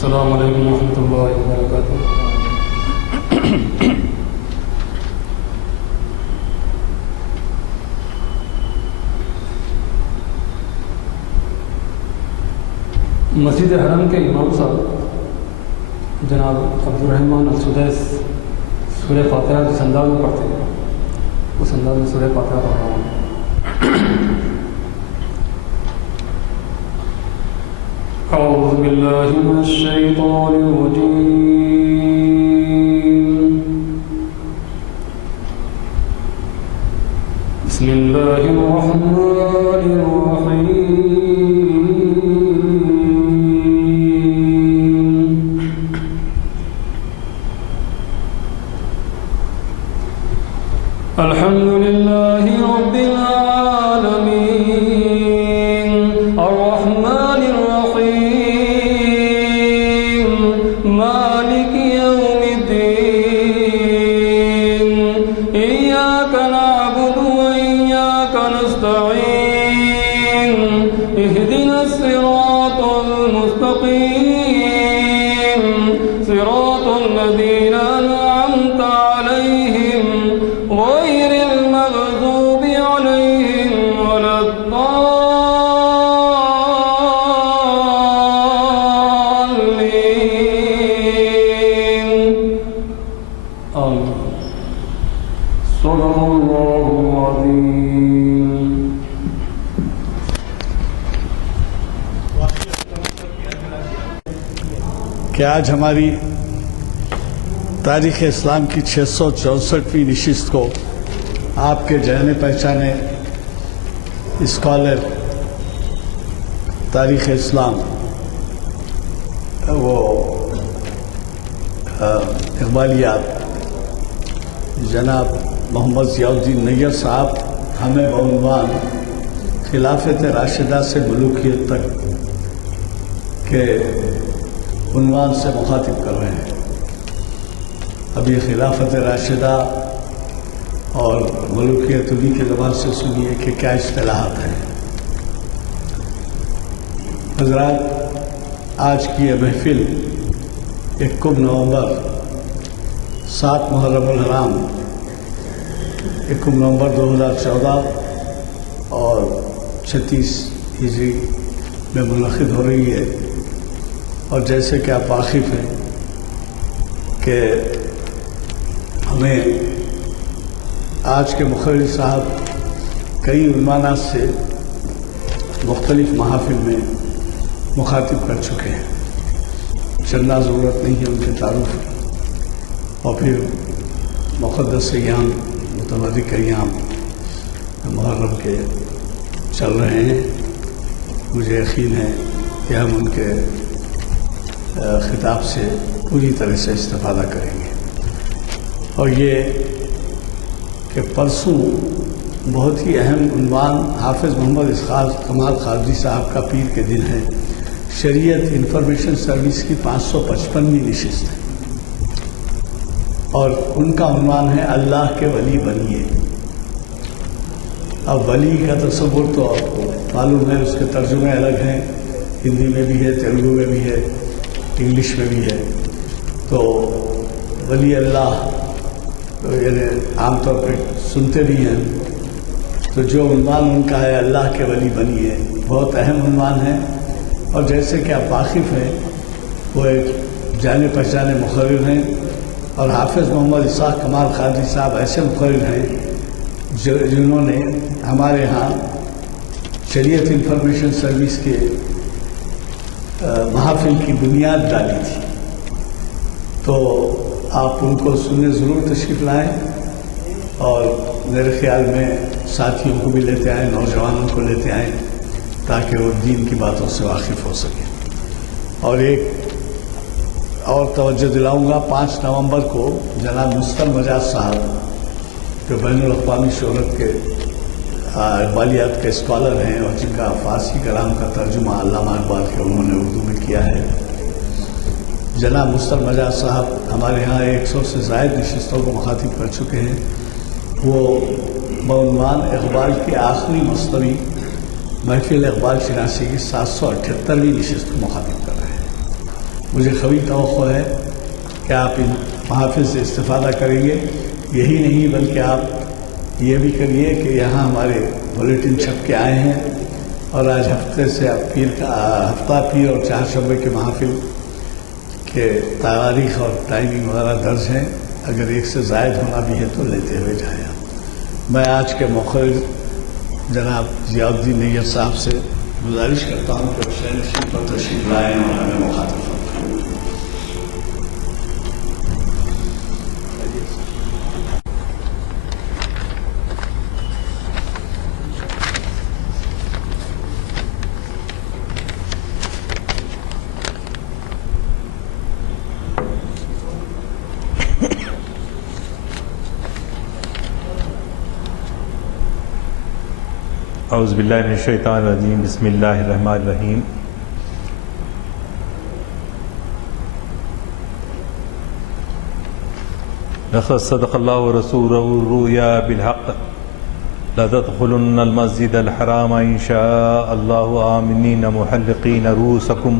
السلام علیکم ورحمۃ اللہ وبرکاتہ۔ مسجد حرم کے امام صاحب جناب عبدالرحمن السدیس سورہ فاتحہ جس انداز میں پڑھتے ہیں اس انداز میں سورہ فاتحہ پڑھ رہا ہوں۔ اعوذ باللہ من الشیطان الرجیم، بسم اللہ الرحمن الرحیم۔ الحمد للہ رب العالمین، الرحمن الرحیم، مالک یوم الدین، ایاک نعبد وایاک نستعین، اہدنا الصراط المستقیم، صراط الذین انعمت علیہم غیر المغضوب علیہم ولا الضالین، آمین۔ صدق اللہ العظیم۔ کہ آج ہماری تاریخ اسلام کی 664ویں نشست کو آپ کے جانے پہچانے اسکالر تاریخ اسلام وہ اقبالیات جناب محمد ضیاء الدین نیّر صاحب ہمیں بعنوان خلافت راشدہ سے ملوکیت تک کے عنوان سے مخاطب کر رہے ہیں۔ اب یہ خلافت راشدہ اور ملوکیت انہی کے زبان سے سنیے کہ کیا اصطلاحات ہیں۔ حضرات، آج کی یہ محفل 1 نومبر 7 محرم الحرام 1 نومبر 2014 اور 36 ہجری میں منعقد ہو رہی ہے، اور جیسے کہ آپ واقف ہیں کہ ہمیں آج کے مقرر صاحب کئی عنوانات سے مختلف محافل میں مخاطب کر چکے ہیں، چلنا ضرورت نہیں ہے ان کے تعارف، اور پھر مقدس ایام متبرک ایام محرم کے چل رہے ہیں۔ مجھے یقین ہے کہ ہم ان کے خطاب سے پوری طرح سے استفادہ کریں گے، اور یہ کہ پرسوں بہت ہی اہم عنوان حافظ محمد اسحاق کمال خارجی صاحب کا پیر کے دن ہے، شریعت انفارمیشن سروس کی 555ویں نشست ہے، اور ان کا عنوان ہے اللہ کے ولی بنیے۔ اب ولی کا تصور تو آپ کو معلوم ہے، اس کے ترجمے الگ ہیں، ہندی میں بھی ہے، تیلگو میں بھی ہے، انگلش میں بھی ہے۔ تو ولی اللہ یعنی عام طور پہ سنتے بھی ہیں، تو جو عنوان ان کا ہے اللہ کے ولی بنیے، بہت اہم عنوان ہے، اور جیسے کہ آپ واقف ہیں وہ ایک جانے پہچانے مقرر ہیں، اور حافظ محمد اسحاق کمال خارجی صاحب ایسے مقرر ہیں جنہوں نے ہمارے ہاں شریعت انفارمیشن سروس کے محافل کی بنیاد ڈالی تھی۔ تو آپ ان کو سننے ضرور تشریف لائیں، اور میرے خیال میں ساتھیوں کو بھی لیتے آئیں، نوجوانوں کو لیتے آئیں، تاکہ وہ دین کی باتوں سے واقف ہو سکیں۔ اور ایک اور توجہ دلاؤں گا، 5 نومبر کو جناب مستر مجاز صاحب جو بین الاقوامی شہرت کے اقبالیات کے اسکالر ہیں، اور جن کا فارسی کلام کا ترجمہ علامہ اقبال کے انہوں نے اردو میں کیا ہے، جناب مستر مجاز صاحب ہمارے ہاں 100 سے زائد نشستوں کو مخاطب کر چکے ہیں۔ وہ بعنوان اقبال کی آخری مصنوی محفل اقبال شناسی کی 778ویں نشست کو مخاطب کر رہے ہیں۔ مجھے قوی توقع ہے کہ آپ ان محافل سے استفادہ کریں گے. یہی نہیں بلکہ آپ یہ بھی کریے کہ یہاں ہمارے بلیٹن چھپ کے آئے ہیں اور آج ہفتے سے ہفتہ پیر اور چہارشنبے کے محافل کے تاریخ اور ٹائمنگ وغیرہ درج ہیں. اگر ایک سے زائد ہونا بھی ہے تو لیتے ہوئے جائیں. میں آج کے مقرر جناب ضیاء الدین نیت صاحب سے گزارش کرتا ہوں کہ حسین شریف پر تشریف لائیں اور ہمیں مخاطب فرمائیں. اعوذ باللہ من الشیطان الرجیم. بسم اللہ الرحمن الرحیم. لقد صدق اللہ رسولہ الرؤیا بالحق لتدخلن المسجد الحرام ان شاء اللہ آمنین محلقین رؤوسکم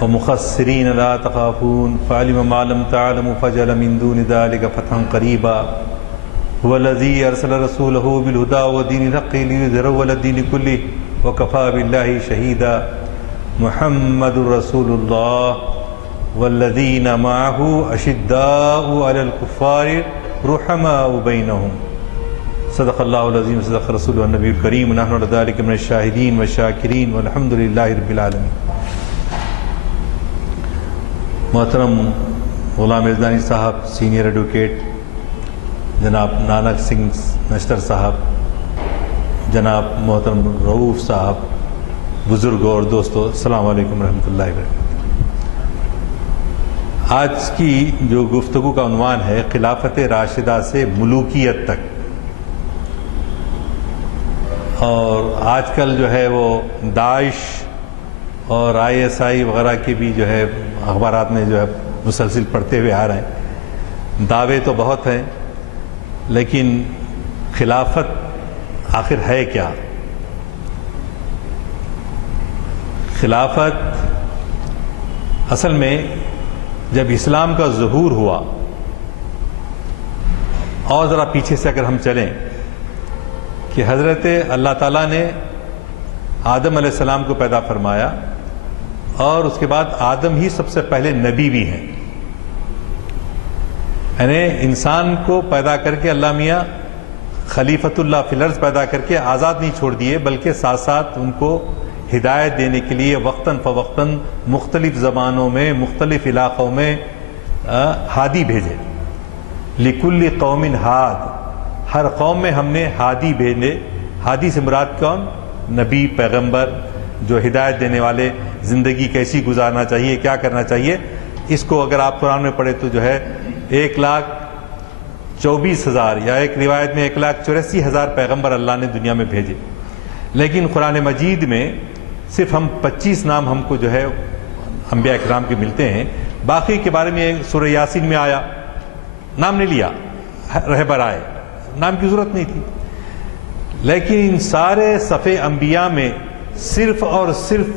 ومقصرین لا تخافون فعلم ما لم تعلموا فجعل من دون ذلك فتحا قریبا هو الذي أرسل رسوله بالهدى ودين الحق ليظهره على الدين كله وكفى بالله شهيدا. محمد رسول الله والذين معه أشداء على الكفار رحماء بينهم. صدق الله العظيم صدق رسوله النبي الكريم ونحن على ذلك من الشاهدين والشاكرين والحمد لله رب العالمين. محترم غلام عزدانی صاحب، سینئر ایڈوکیٹ جناب نانک سنگھ نشتر صاحب، جناب محترم رؤوف صاحب، بزرگ اور دوستو، السلام علیکم ورحمۃ اللہ وبرکاتہ. آج کی جو گفتگو کا عنوان ہے خلافت راشدہ سے ملوکیت تک، اور آج کل جو ہے وہ داعش اور ISI وغیرہ کے بھی جو ہے اخبارات میں جو ہے مسلسل پڑھتے ہوئے آ رہے ہیں. دعوے تو بہت ہیں لیکن خلافت آخر ہے کیا؟ خلافت اصل میں جب اسلام کا ظہور ہوا، اور ذرا پیچھے سے اگر ہم چلیں کہ حضرت اللہ تعالیٰ نے آدم علیہ السلام کو پیدا فرمایا اور اس کے بعد آدم ہی سب سے پہلے نبی بھی ہیں. یعنی انسان کو پیدا کر کے اللہ میاں خلیفۃ اللہ فی الارض پیدا کر کے آزاد نہیں چھوڑ دیے، بلکہ ساتھ ساتھ ان کو ہدایت دینے کے لیے وقتاً فوقتاً مختلف زبانوں میں مختلف علاقوں میں ہادی بھیجے. لکل قوم ہاد، ہر قوم میں ہم نے ہادی بھیجے. ہادی سے مراد کون؟ نبی، پیغمبر، جو ہدایت دینے والے. زندگی کیسی گزارنا چاہیے، کیا کرنا چاہیے. اس کو اگر آپ قرآن میں پڑھیں تو جو ہے 1,24,000 یا ایک روایت میں 1,84,000 پیغمبر اللہ نے دنیا میں بھیجے. لیکن قرآن مجید میں صرف ہم 25 نام ہم کو جو ہے انبیاء کرام کے ملتے ہیں. باقی کے بارے میں سورہ یاسین میں آیا، نام نہیں لیا، رہبر آئے، نام کی ضرورت نہیں تھی. لیکن ان سارے صفحے انبیاء میں صرف اور صرف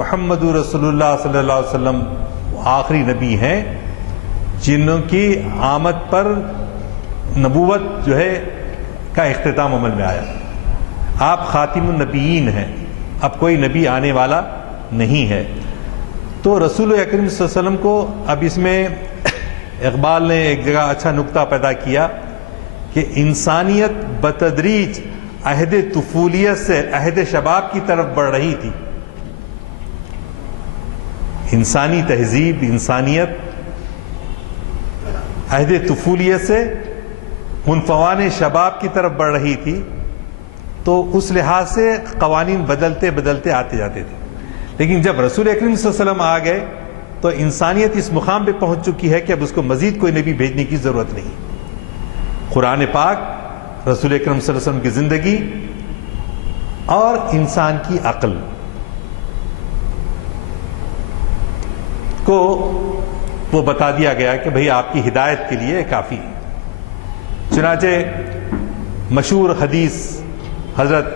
محمد رسول اللہ صلی اللہ علیہ وسلم آخری نبی ہیں جنہوں کی آمد پر نبوت جو ہے کا اختتام عمل میں آیا. آپ خاتم النبیین ہیں، اب کوئی نبی آنے والا نہیں ہے. تو رسول اکرم صلی اللہ علیہ وسلم کو اب اس میں اقبال نے ایک جگہ اچھا نکتہ پیدا کیا کہ انسانیت بتدریج عہد طفولیت سے عہد شباب کی طرف بڑھ رہی تھی. انسانی تہذیب، انسانیت عہد طفولیت سے عنفوان شباب کی طرف بڑھ رہی تھی. تو اس لحاظ سے قوانین بدلتے بدلتے آتے جاتے تھے. لیکن جب رسول اکرم صلی اللہ علیہ وسلم آ گئے تو انسانیت اس مقام پہ پہنچ چکی ہے کہ اب اس کو مزید کوئی نبی بھیجنے کی ضرورت نہیں. قرآن پاک، رسول اکرم صلی اللہ علیہ وسلم کی زندگی اور انسان کی عقل کو وہ بتا دیا گیا کہ بھئی آپ کی ہدایت کے لیے کافی ہے. چنانچہ مشہور حدیث حضرت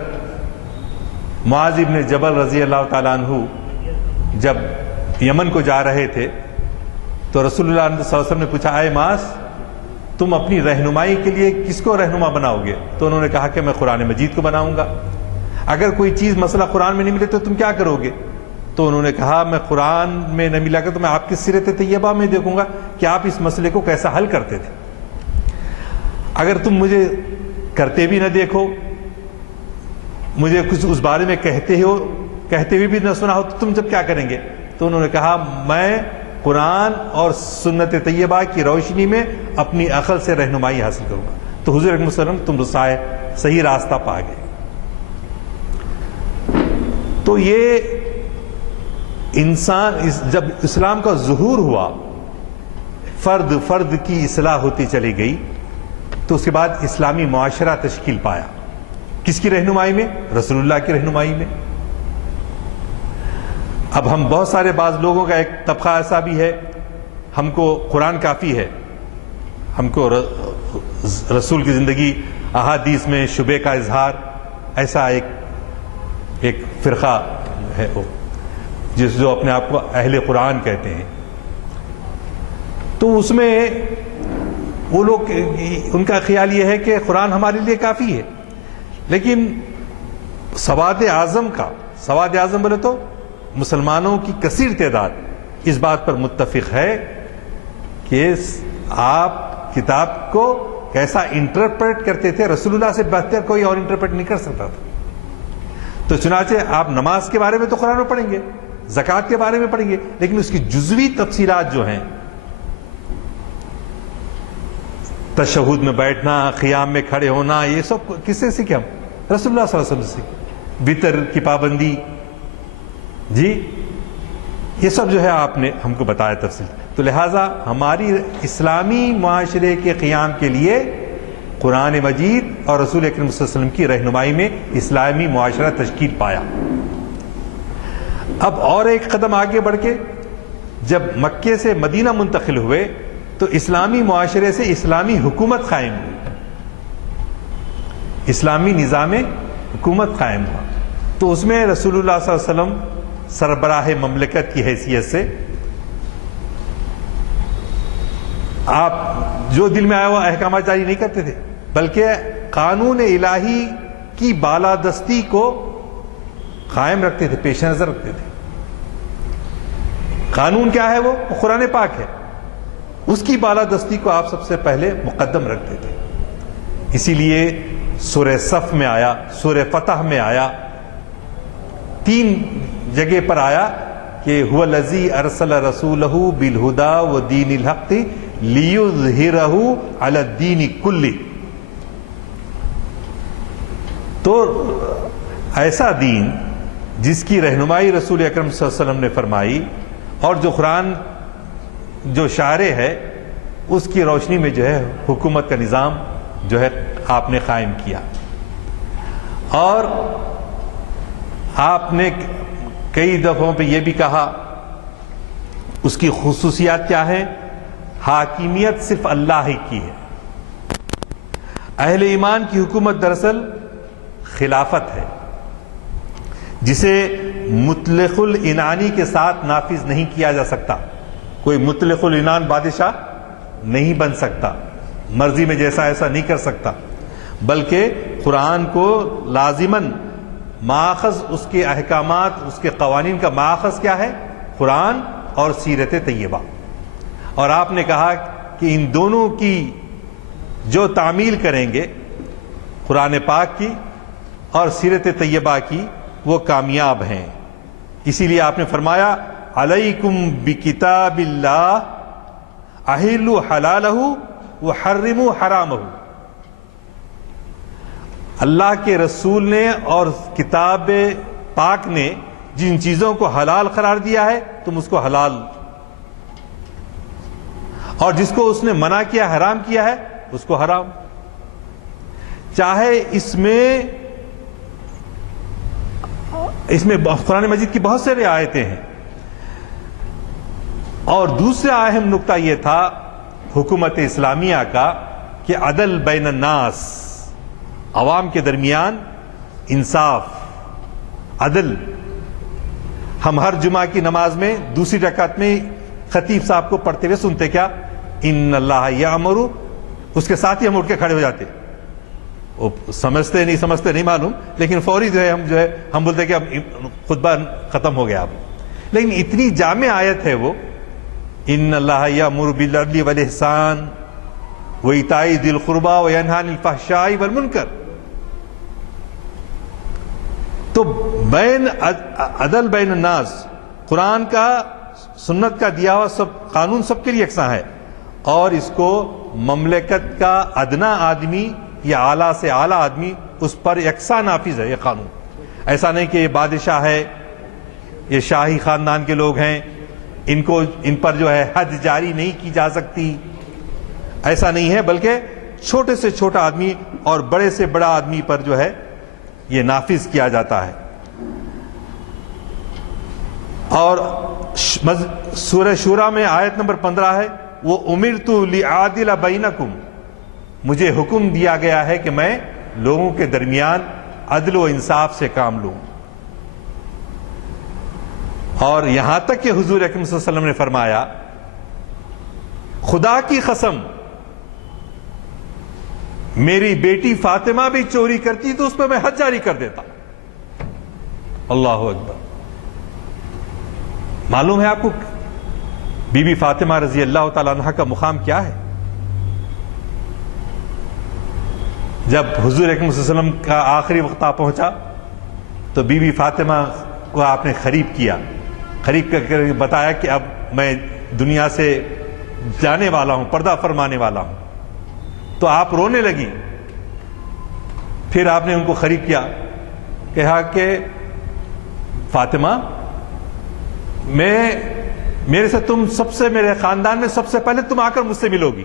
معاذ بن جبل رضی اللہ تعالیٰ عنہ جب یمن کو جا رہے تھے تو رسول اللہ صلی اللہ علیہ وسلم نے پوچھا اے معاذ تم اپنی رہنمائی کے لیے کس کو رہنما بناؤ گے؟ تو انہوں نے کہا کہ میں قرآن مجید کو بناؤں گا۔ اگر کوئی چیز مسئلہ قرآن میں نہیں ملے تو تم کیا کرو گے؟ تو انہوں نے کہا میں قرآن میں نہ ملا کر تو میں آپ کی سیرت طیبہ میں دیکھوں گا کہ آپ اس مسئلے کو کیسا حل کرتے تھے۔ اگر تم مجھے کرتے بھی نہ دیکھو، مجھے کچھ اس بارے میں کہتے ہوئے بھی نہ سنا ہو، تو تم جب کیا کریں گے؟ تو انہوں نے کہا میں قرآن اور سنت طیبہ کی روشنی میں اپنی عقل سے رہنمائی حاصل کروں گا۔ تو حضور اکرم صلی اللہ علیہ وسلم تم رسائے صحیح راستہ پا گئے۔ تو یہ انسان جب اسلام کا ظہور ہوا، فرد کی اصلاح ہوتی چلی گئی، تو اس کے بعد اسلامی معاشرہ تشکیل پایا۔ کس کی رہنمائی میں؟ رسول اللہ کی رہنمائی میں۔ اب ہم بہت سارے بعض لوگوں کا ایک طبقہ ایسا بھی ہے، ہم کو قرآن کافی ہے، ہم کو رسول کی زندگی احادیث میں شبہ کا اظہار، ایسا ایک فرقہ ہے جو اپنے آپ کو اہل قرآن کہتے ہیں۔ تو اس میں وہ لوگ، ان کا خیال یہ ہے کہ قرآن ہمارے لیے کافی ہے، لیکن سواد اعظم بولے تو مسلمانوں کی کثیر تعداد اس بات پر متفق ہے کہ آپ کتاب کو کیسا انٹرپریٹ کرتے تھے، رسول اللہ سے بہتر کوئی اور انٹرپریٹ نہیں کر سکتا تھا۔ تو چنانچہ آپ نماز کے بارے میں تو قرآن میں پڑھیں گے، زکوٰۃ کے بارے میں پڑھیں گے، لیکن اس کی جزوی تفصیلات جو ہیں، تشہد میں بیٹھنا، قیام میں کھڑے ہونا، یہ سب کس سے سیکھے؟ ہم رسول اللہ صلی اللہ علیہ وسلم سے سیکھے۔ وطر کی پابندی، جی یہ سب جو ہے آپ نے ہم کو بتایا تفصیل۔ تو لہٰذا ہماری اسلامی معاشرے کے قیام کے لیے قرآن مجید اور رسول اکرم صلی اللہ علیہ وسلم کی رہنمائی میں اسلامی معاشرہ تشکیل پایا۔ اب اور ایک قدم آگے بڑھ کے جب مکے سے مدینہ منتقل ہوئے تو اسلامی معاشرے سے اسلامی حکومت قائم ہوئی، اسلامی نظام حکومت قائم ہوا۔ تو اس میں رسول اللہ صلی اللہ علیہ وسلم سربراہ مملکت کی حیثیت سے آپ جو دل میں آیا وہ احکامات جاری نہیں کرتے تھے، بلکہ قانون الہی کی بالادستی کو قائم رکھتے تھے، پیش نظر رکھتے تھے۔ قانون کیا ہے؟ وہ قرآن پاک ہے، اس کی بالادستی کو آپ سب سے پہلے مقدم رکھتے تھے۔ اسی لیے سورہ صف میں آیا، سورہ فتح میں آیا، 3 جگہ پر آیا کہ هو الذی ارسل رسولہ بالہدی ودین الحق لیظہرہ علی الدین کلہ۔ تو ایسا دین جس کی رہنمائی رسول اکرم صلی اللہ علیہ وسلم نے فرمائی اور جو قرآن جو شارع ہے اس کی روشنی میں جو ہے حکومت کا نظام جو ہے آپ نے قائم کیا۔ اور آپ نے کئی دفعوں پہ یہ بھی کہا اس کی خصوصیات کیا ہیں؟ حاکمیت صرف اللہ ہی کی ہے۔ اہل ایمان کی حکومت دراصل خلافت ہے، جسے مطلق العنانی کے ساتھ نافذ نہیں کیا جا سکتا۔ کوئی مطلق العنان بادشاہ نہیں بن سکتا، مرضی میں جیسا ایسا نہیں کر سکتا، بلکہ قرآن کو لازماً ماخذ اس کے احکامات، اس کے قوانین کا ماخذ کیا ہے؟ قرآن اور سیرت طیبہ۔ اور آپ نے کہا کہ ان دونوں کی جو تعمیل کریں گے، قرآن پاک کی اور سیرت طیبہ کی، وہ کامیاب ہیں۔ اسی لیے آپ نے فرمایا علیکم بکتاب اللہ احلوا حلالہ وحرموا حرامہ۔ اللہ کے رسول نے اور کتاب پاک نے جن چیزوں کو حلال قرار دیا ہے تم اس کو حلال، اور جس کو اس نے منع کیا، حرام کیا ہے، اس کو حرام۔ چاہے اس میں قرآن مجید کی بہت ساری آیتیں ہیں۔ اور دوسرا اہم نقطہ یہ تھا حکومت اسلامیہ کا کہ عدل بین الناس، عوام کے درمیان انصاف، عدل۔ ہم ہر جمعہ کی نماز میں دوسری رکعت میں خطیب صاحب کو پڑھتے ہوئے سنتے کیا؟ ان اللہ یامر، اس کے ساتھ ہی ہم اٹھ کے کھڑے ہو جاتے. وہ سمجھتے نہیں معلوم، لیکن فوری ہم بولتے کہ اب خطبہ ختم ہو گیا اب. لیکن اتنی جامع آیت ہے وہ، ان اللہ یامر بالعدل والاحسان وایتاء ذی القربی وینہی عن الفحشاء والمنکر. تو عدل بین الناس، قرآن کا سنت کا دیا ہوا سب قانون سب کے لیے یکساں ہے، اور اس کو مملکت کا ادنا آدمی یا اعلیٰ سے اعلیٰ آدمی اس پر یکساں نافذ ہے یہ قانون. ایسا نہیں کہ یہ بادشاہ ہے، یہ شاہی خاندان کے لوگ ہیں، ان پر حد جاری نہیں کی جا سکتی، ایسا نہیں ہے، بلکہ چھوٹے سے چھوٹا آدمی اور بڑے سے بڑا آدمی پر یہ نافذ کیا جاتا ہے. اور سورہ شورى میں آیت نمبر 15 ہے، وہ امرت لأعدل بینکم، مجھے حکم دیا گیا ہے کہ میں لوگوں کے درمیان عدل و انصاف سے کام لوں. اور یہاں تک کہ حضور اکرم صلی اللہ علیہ وسلم نے فرمایا، خدا کی قسم میری بیٹی فاطمہ بھی چوری کرتی تو اس پہ میں حد جاری کر دیتا. اللہ اکبر. معلوم ہے آپ کو بی بی فاطمہ رضی اللہ تعالیٰ عنہ کا مقام کیا ہے؟ جب حضور اکرم صلی اللہ علیہ وسلم کا آخری وقت آ پہنچا تو بی بی فاطمہ کو آپ نے قریب کر کے بتایا کہ اب میں دنیا سے جانے والا ہوں، پردہ فرمانے والا ہوں. تو آپ رونے لگی. پھر آپ نے ان کو قریب کیا، کہا کہ فاطمہ، میرے سے میرے خاندان میں سب سے پہلے تم آ کر مجھ سے ملو گی.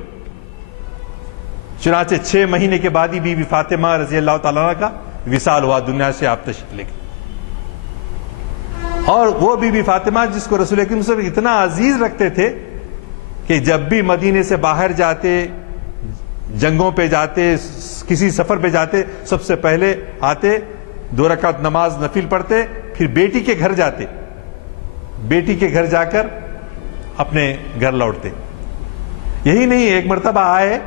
چنانچہ 6 مہینے کے بعد ہی بی بی فاطمہ رضی اللہ تعالیٰ عنہ کا وصال ہوا، دنیا سے آپ تشریف لے گئے. اور وہ بی بی فاطمہ جس کو رسول اکرم صلی اللہ علیہ وسلم اتنا عزیز رکھتے تھے کہ جب بھی مدینے سے باہر جاتے، جنگوں پہ جاتے، کسی سفر پہ جاتے، سب سے پہلے آتے 2 رکعت نماز نفل پڑھتے، پھر بیٹی کے گھر جاتے، بیٹی کے گھر جا کر اپنے گھر لوٹتے. یہی نہیں، ایک مرتبہ آئے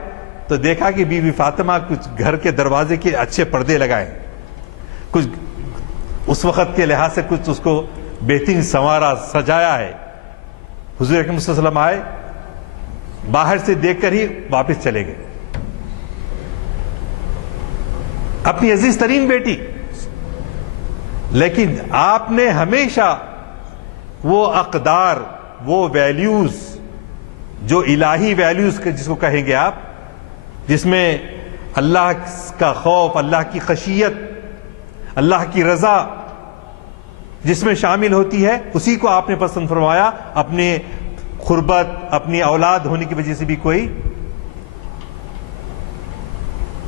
تو دیکھا کہ بی بی فاطمہ کچھ گھر کے دروازے کے اچھے پردے لگائے، کچھ اس وقت کے لحاظ سے کچھ اس کو بہترین سنوارا سجایا ہے. حضور اکرم صلی اللہ علیہ وسلم آئے، باہر سے دیکھ کر ہی واپس چلے گئے. اپنی عزیز ترین بیٹی، لیکن آپ نے ہمیشہ وہ اقدار، وہ ویلیوز، جو الہی ویلیوز جس کو کہیں گے آپ، جس میں اللہ کا خوف، اللہ کی خشیت، اللہ کی رضا جس میں شامل ہوتی ہے، اسی کو آپ نے پسند فرمایا. اپنے قربت، اپنی اولاد ہونے کی وجہ سے بھی کوئی.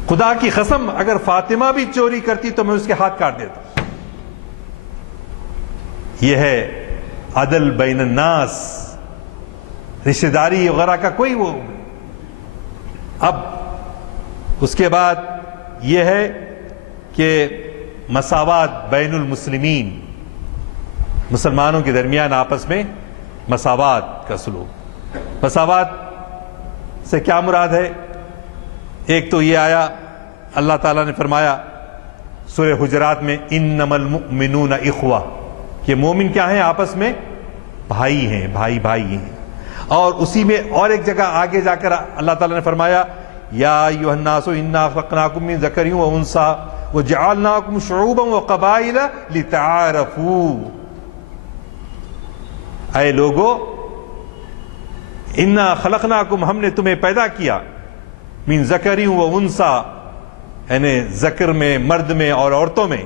خدا کی قسم اگر فاطمہ بھی چوری کرتی تو میں اس کے ہاتھ کاٹ دیتا. یہ ہے عدل بین الناس، رشتہ داری وغیرہ کا کوئی وہ. اب اس کے بعد یہ ہے کہ مساوات بین المسلمین، مسلمانوں کے درمیان آپس میں مساوات کا سلوک. مساوات سے کیا مراد ہے؟ ایک تو یہ آیا، اللہ تعالیٰ نے فرمایا سورہ حجرات میں، انما المؤمنون اخوہ، کہ مومن کیا ہیں؟ آپس میں بھائی ہیں، بھائی ہیں. اور اسی میں اور ایک جگہ آگے جا کر اللہ تعالیٰ نے فرمایا، یا ایھا الناس انا خلقناکم من ذکر و انثی وجعلناکم شعوبا وقبائل لتعارفوا. اے لوگو، انا خلقناکم، ہم نے تمہیں پیدا کیا، من ذکر و انثی، یعنی ذکر میں، مرد میں اور عورتوں میں،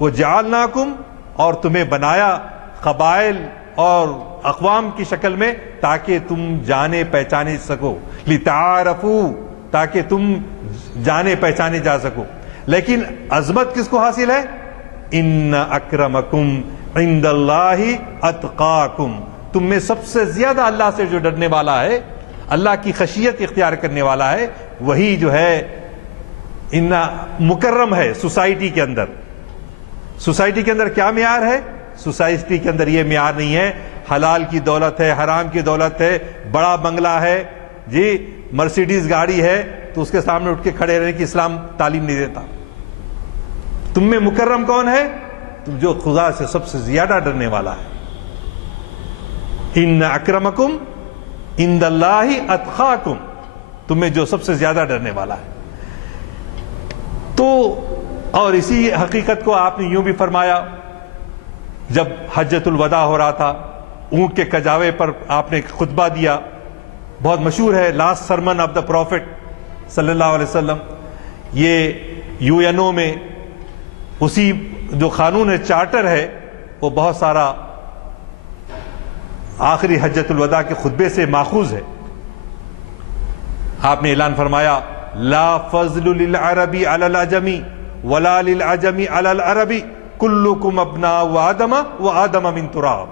وجعلناکم، اور تمہیں بنایا، قبائل اور اقوام کی شکل میں، تاکہ تم جانے پہچانے سکو، لتعارفوا، تاکہ تم جانے پہچانے جا سکو. لیکن عظمت کس کو حاصل ہے؟ ان اکرمکم عند اللہ اتقاکم، تم میں سب سے زیادہ اللہ سے جو ڈرنے والا ہے، اللہ کی خشیت اختیار کرنے والا ہے، وہی جو ہے مکرم ہے. سوسائٹی کے اندر کیا معیار ہے؟ سوسائٹی کے اندر یہ معیار نہیں ہے. حلال کی دولت ہے، حرام کی دولت ہے، بڑا بنگلہ ہے جی، مرسیڈیز گاڑی ہے، تو اس کے سامنے اٹھ کے کھڑے رہنے کی اسلام تعلیم نہیں دیتا. تم میں مکرم کون ہے؟ تم جو خدا سے سب سے زیادہ ڈرنے والا ہے. ان اکرمکم عند اللہ اتقاکم، تم میں جو سب سے زیادہ ڈرنے والا ہے. تو اور اسی حقیقت کو آپ نے یوں بھی فرمایا جب حجۃ الوداع ہو رہا تھا، اونٹ کے کجاوے پر آپ نے ایک خطبہ دیا، بہت مشہور ہے، last sermon of the prophet صلی اللہ علیہ وسلم. یہ UN میں اسی جو قانون ہے، چارٹر ہے، وہ بہت سارا آخری حجۃ الوداع کے خطبے سے ماخوذ ہے. آپ نے اعلان فرمایا لا فضل للعربی علی العجمی ولا للعجمی علی العربی کلکم ابناء آدم وآدم من تراب.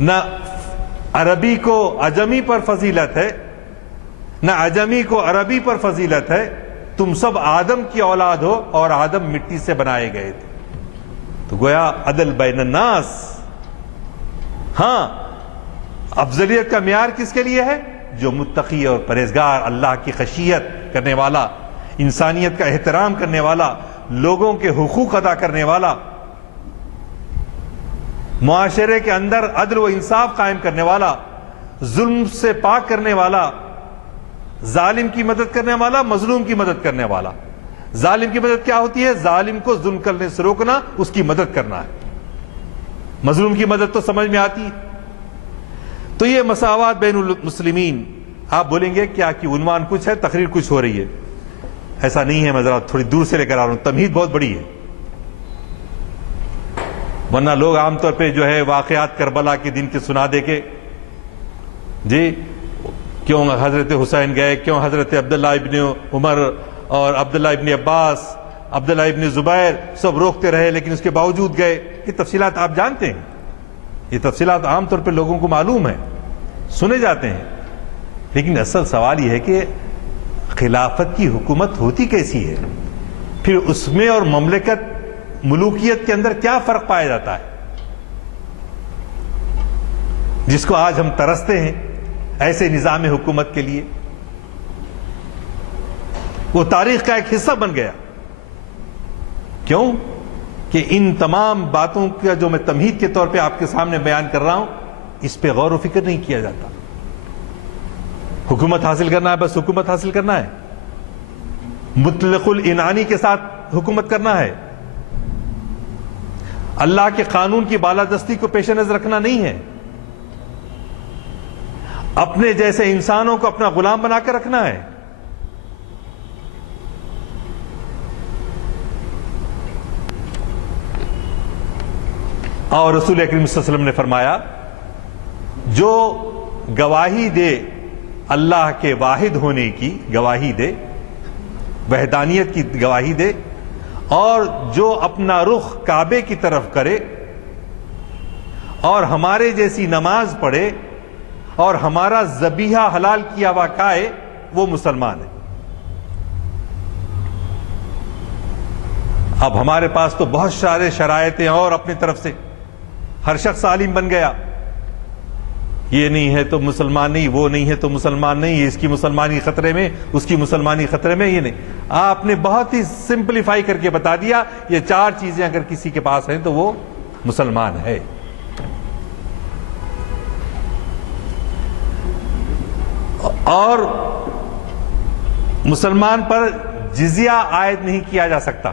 نہ عربی کو عجمی پر فضیلت ہے، نہ عجمی کو عربی پر فضیلت ہے، تم سب آدم کی اولاد ہو اور آدم مٹی سے بنائے گئے تھے. تو گویا عدل بین الناس. ہاں، افضلیت کا معیار کس کے لیے ہے؟ جو متقی اور پرہیزگار، اللہ کی خشیت کرنے والا، انسانیت کا احترام کرنے والا، لوگوں کے حقوق ادا کرنے والا، معاشرے کے اندر عدل و انصاف قائم کرنے والا، ظلم سے پاک کرنے والا، ظالم کی مدد کرنے والا، مظلوم کی مدد کرنے والا. ظالم کی مدد کیا ہوتی ہے؟ ظالم کو ظلم کرنے سے روکنا، اس کی مدد کرنا ہے. مظلوم کی مدد تو سمجھ میں آتی ہے. تو یہ مساوات بین المسلمین. آپ بولیں گے کیا کہ عنوان کچھ ہے، تقریر کچھ ہو رہی ہے. ایسا نہیں ہے، میں ذرا تھوڑی دور سے لے کر آ رہا ہوں. تمہید بہت بڑی ہے، ورنہ لوگ عام طور پہ جو ہے واقعات کربلا کے دن کے سنا دے کے جی کیوں حضرت حسین گئے، کیوں حضرت عبداللہ ابن عمر اور عبداللہ ابن عباس، عبداللہ ابن زبیر سب روکتے رہے لیکن اس کے باوجود گئے. یہ تفصیلات آپ جانتے ہیں، یہ تفصیلات عام طور پہ لوگوں کو معلوم ہے، سنے جاتے ہیں. لیکن اصل سوال یہ ہے کہ خلافت کی حکومت ہوتی کیسی ہے، پھر اس میں اور مملکت ملوکیت کے اندر کیا فرق پایا جاتا ہے، جس کو آج ہم ترستے ہیں ایسے نظام حکومت کے لیے. وہ تاریخ کا ایک حصہ بن گیا. کیوں کہ ان تمام باتوں کا جو میں تمہید کے طور پہ آپ کے سامنے بیان کر رہا ہوں، اس پہ غور و فکر نہیں کیا جاتا. حکومت حاصل کرنا ہے، بس حکومت حاصل کرنا ہے، مطلق العنانی کے ساتھ حکومت کرنا ہے، اللہ کے قانون کی بالادستی کو پیش نظر رکھنا نہیں ہے، اپنے جیسے انسانوں کو اپنا غلام بنا کر رکھنا ہے. اور رسول اکرم صلی اللہ علیہ وسلم نے فرمایا جو گواہی دے اللہ کے واحد ہونے کی گواہی دے، وحدانیت کی گواہی دے، اور جو اپنا رخ کعبے کی طرف کرے اور ہمارے جیسی نماز پڑھے اور ہمارا ذبیحہ حلال کیا ہوا کھائے، وہ مسلمان ہے. اب ہمارے پاس تو بہت سارے شرائط ہیں اور اپنی طرف سے ہر شخص عالم بن گیا. یہ نہیں ہے تو مسلمان نہیں، وہ نہیں ہے تو مسلمان نہیں، اس کی مسلمانی خطرے میں، اس کی مسلمانی خطرے میں. یہ نہیں، آپ نے بہت ہی سمپلیفائی کر کے بتا دیا یہ چار چیزیں اگر کسی کے پاس ہیں تو وہ مسلمان ہے. اور مسلمان پر جزیہ عائد نہیں کیا جا سکتا،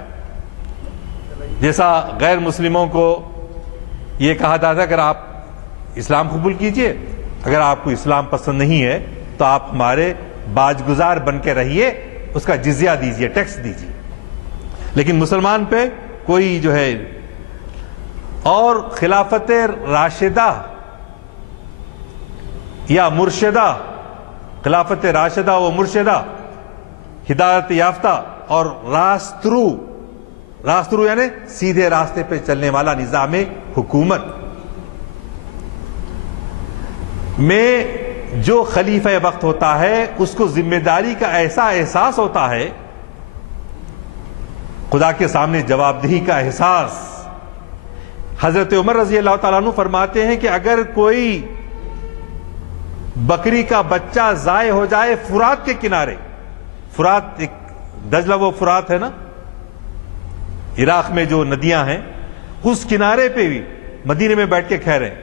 جیسا غیر مسلموں کو یہ کہا جاتا ہے اگر آپ اسلام قبول کیجئے، اگر آپ کو اسلام پسند نہیں ہے تو آپ ہمارے باج گزار بن کے رہیے، اس کا جزیہ دیجئے، ٹیکس دیجئے. لیکن مسلمان پہ کوئی جو ہے. اور خلافت راشدہ یا مرشدہ، خلافت راشدہ و مرشدہ، ہدایت یافتہ اور راسترو یعنی سیدھے راستے پہ چلنے والا نظام حکومت میں جو خلیفہ وقت ہوتا ہے اس کو ذمہ داری کا ایسا احساس ہوتا ہے، خدا کے سامنے جواب دہی کا احساس حضرت عمر رضی اللہ تعالیٰ عنہ فرماتے ہیں کہ اگر کوئی بکری کا بچہ ضائع ہو جائے فرات کے کنارے، فرات ایک دجلہ و فرات ہے نا عراق میں جو ندیاں ہیں، اس کنارے پہ بھی مدینے میں بیٹھ کے کہہ رہے ہیں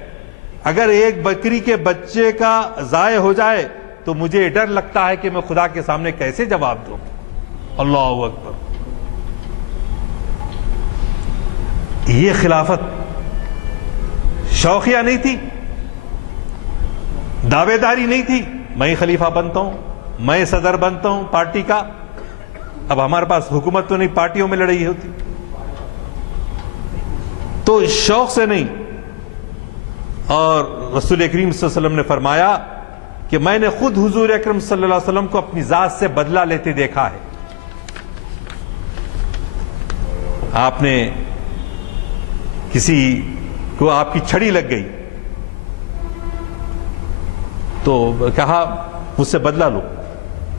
اگر ایک بکری کے بچے کا ضائع ہو جائے تو مجھے ڈر لگتا ہے کہ میں خدا کے سامنے کیسے جواب دوں۔ اللہ اکبر۔ یہ خلافت شوقیہ نہیں تھی، دعوے داری نہیں تھی میں خلیفہ بنتا ہوں، میں صدر بنتا ہوں پارٹی کا۔ اب ہمارے پاس حکومت تو نہیں، پارٹیوں میں لڑائی ہوتی، تو شوق سے نہیں۔ اور رسول اکریم صلی اللہ علیہ وسلم نے فرمایا کہ میں نے خود حضور اکرم صلی اللہ علیہ وسلم کو اپنی ذات سے بدلہ لیتے دیکھا ہے۔ آپ نے کسی کو آپ کی چھڑی لگ گئی تو کہا مجھ سے بدلہ لو۔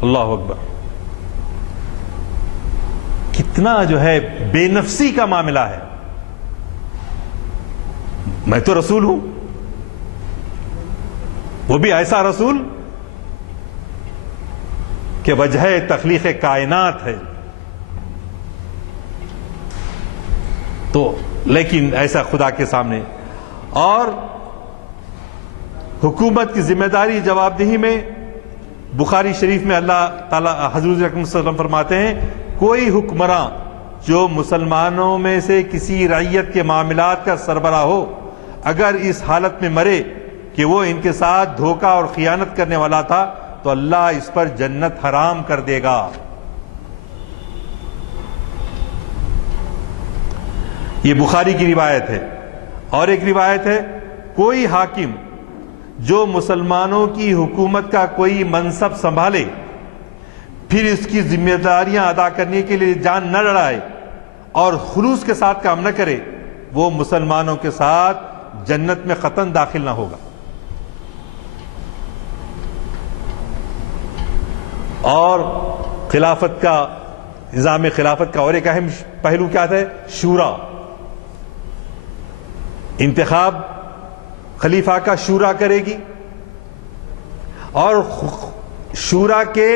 اللہ اکبر۔ کتنا جو ہے بے نفسی کا معاملہ ہے۔ میں تو رسول ہوں، وہ بھی ایسا رسول کہ وجہ تخلیق کائنات ہے، تو لیکن ایسا خدا کے سامنے۔ اور حکومت کی ذمہ داری جواب دہی میں بخاری شریف میں اللہ تعالی حضور اکرم صلی اللہ علیہ وسلم فرماتے ہیں کوئی حکمراں جو مسلمانوں میں سے کسی رعیت کے معاملات کا سربراہ ہو، اگر اس حالت میں مرے کہ وہ ان کے ساتھ دھوکہ اور خیانت کرنے والا تھا تو اللہ اس پر جنت حرام کر دے گا۔ یہ بخاری کی روایت ہے۔ اور ایک روایت ہے کوئی حاکم جو مسلمانوں کی حکومت کا کوئی منصب سنبھالے پھر اس کی ذمہ داریاں ادا کرنے کے لیے جان نہ لڑائے اور خلوص کے ساتھ کام نہ کرے، وہ مسلمانوں کے ساتھ جنت میں قطعاً داخل نہ ہوگا۔ اور خلافت کا نظام خلافت کا اور ایک اہم پہلو کیا تھا؟ شورا، انتخاب خلیفہ کا شورا کرے گی اور شورا کے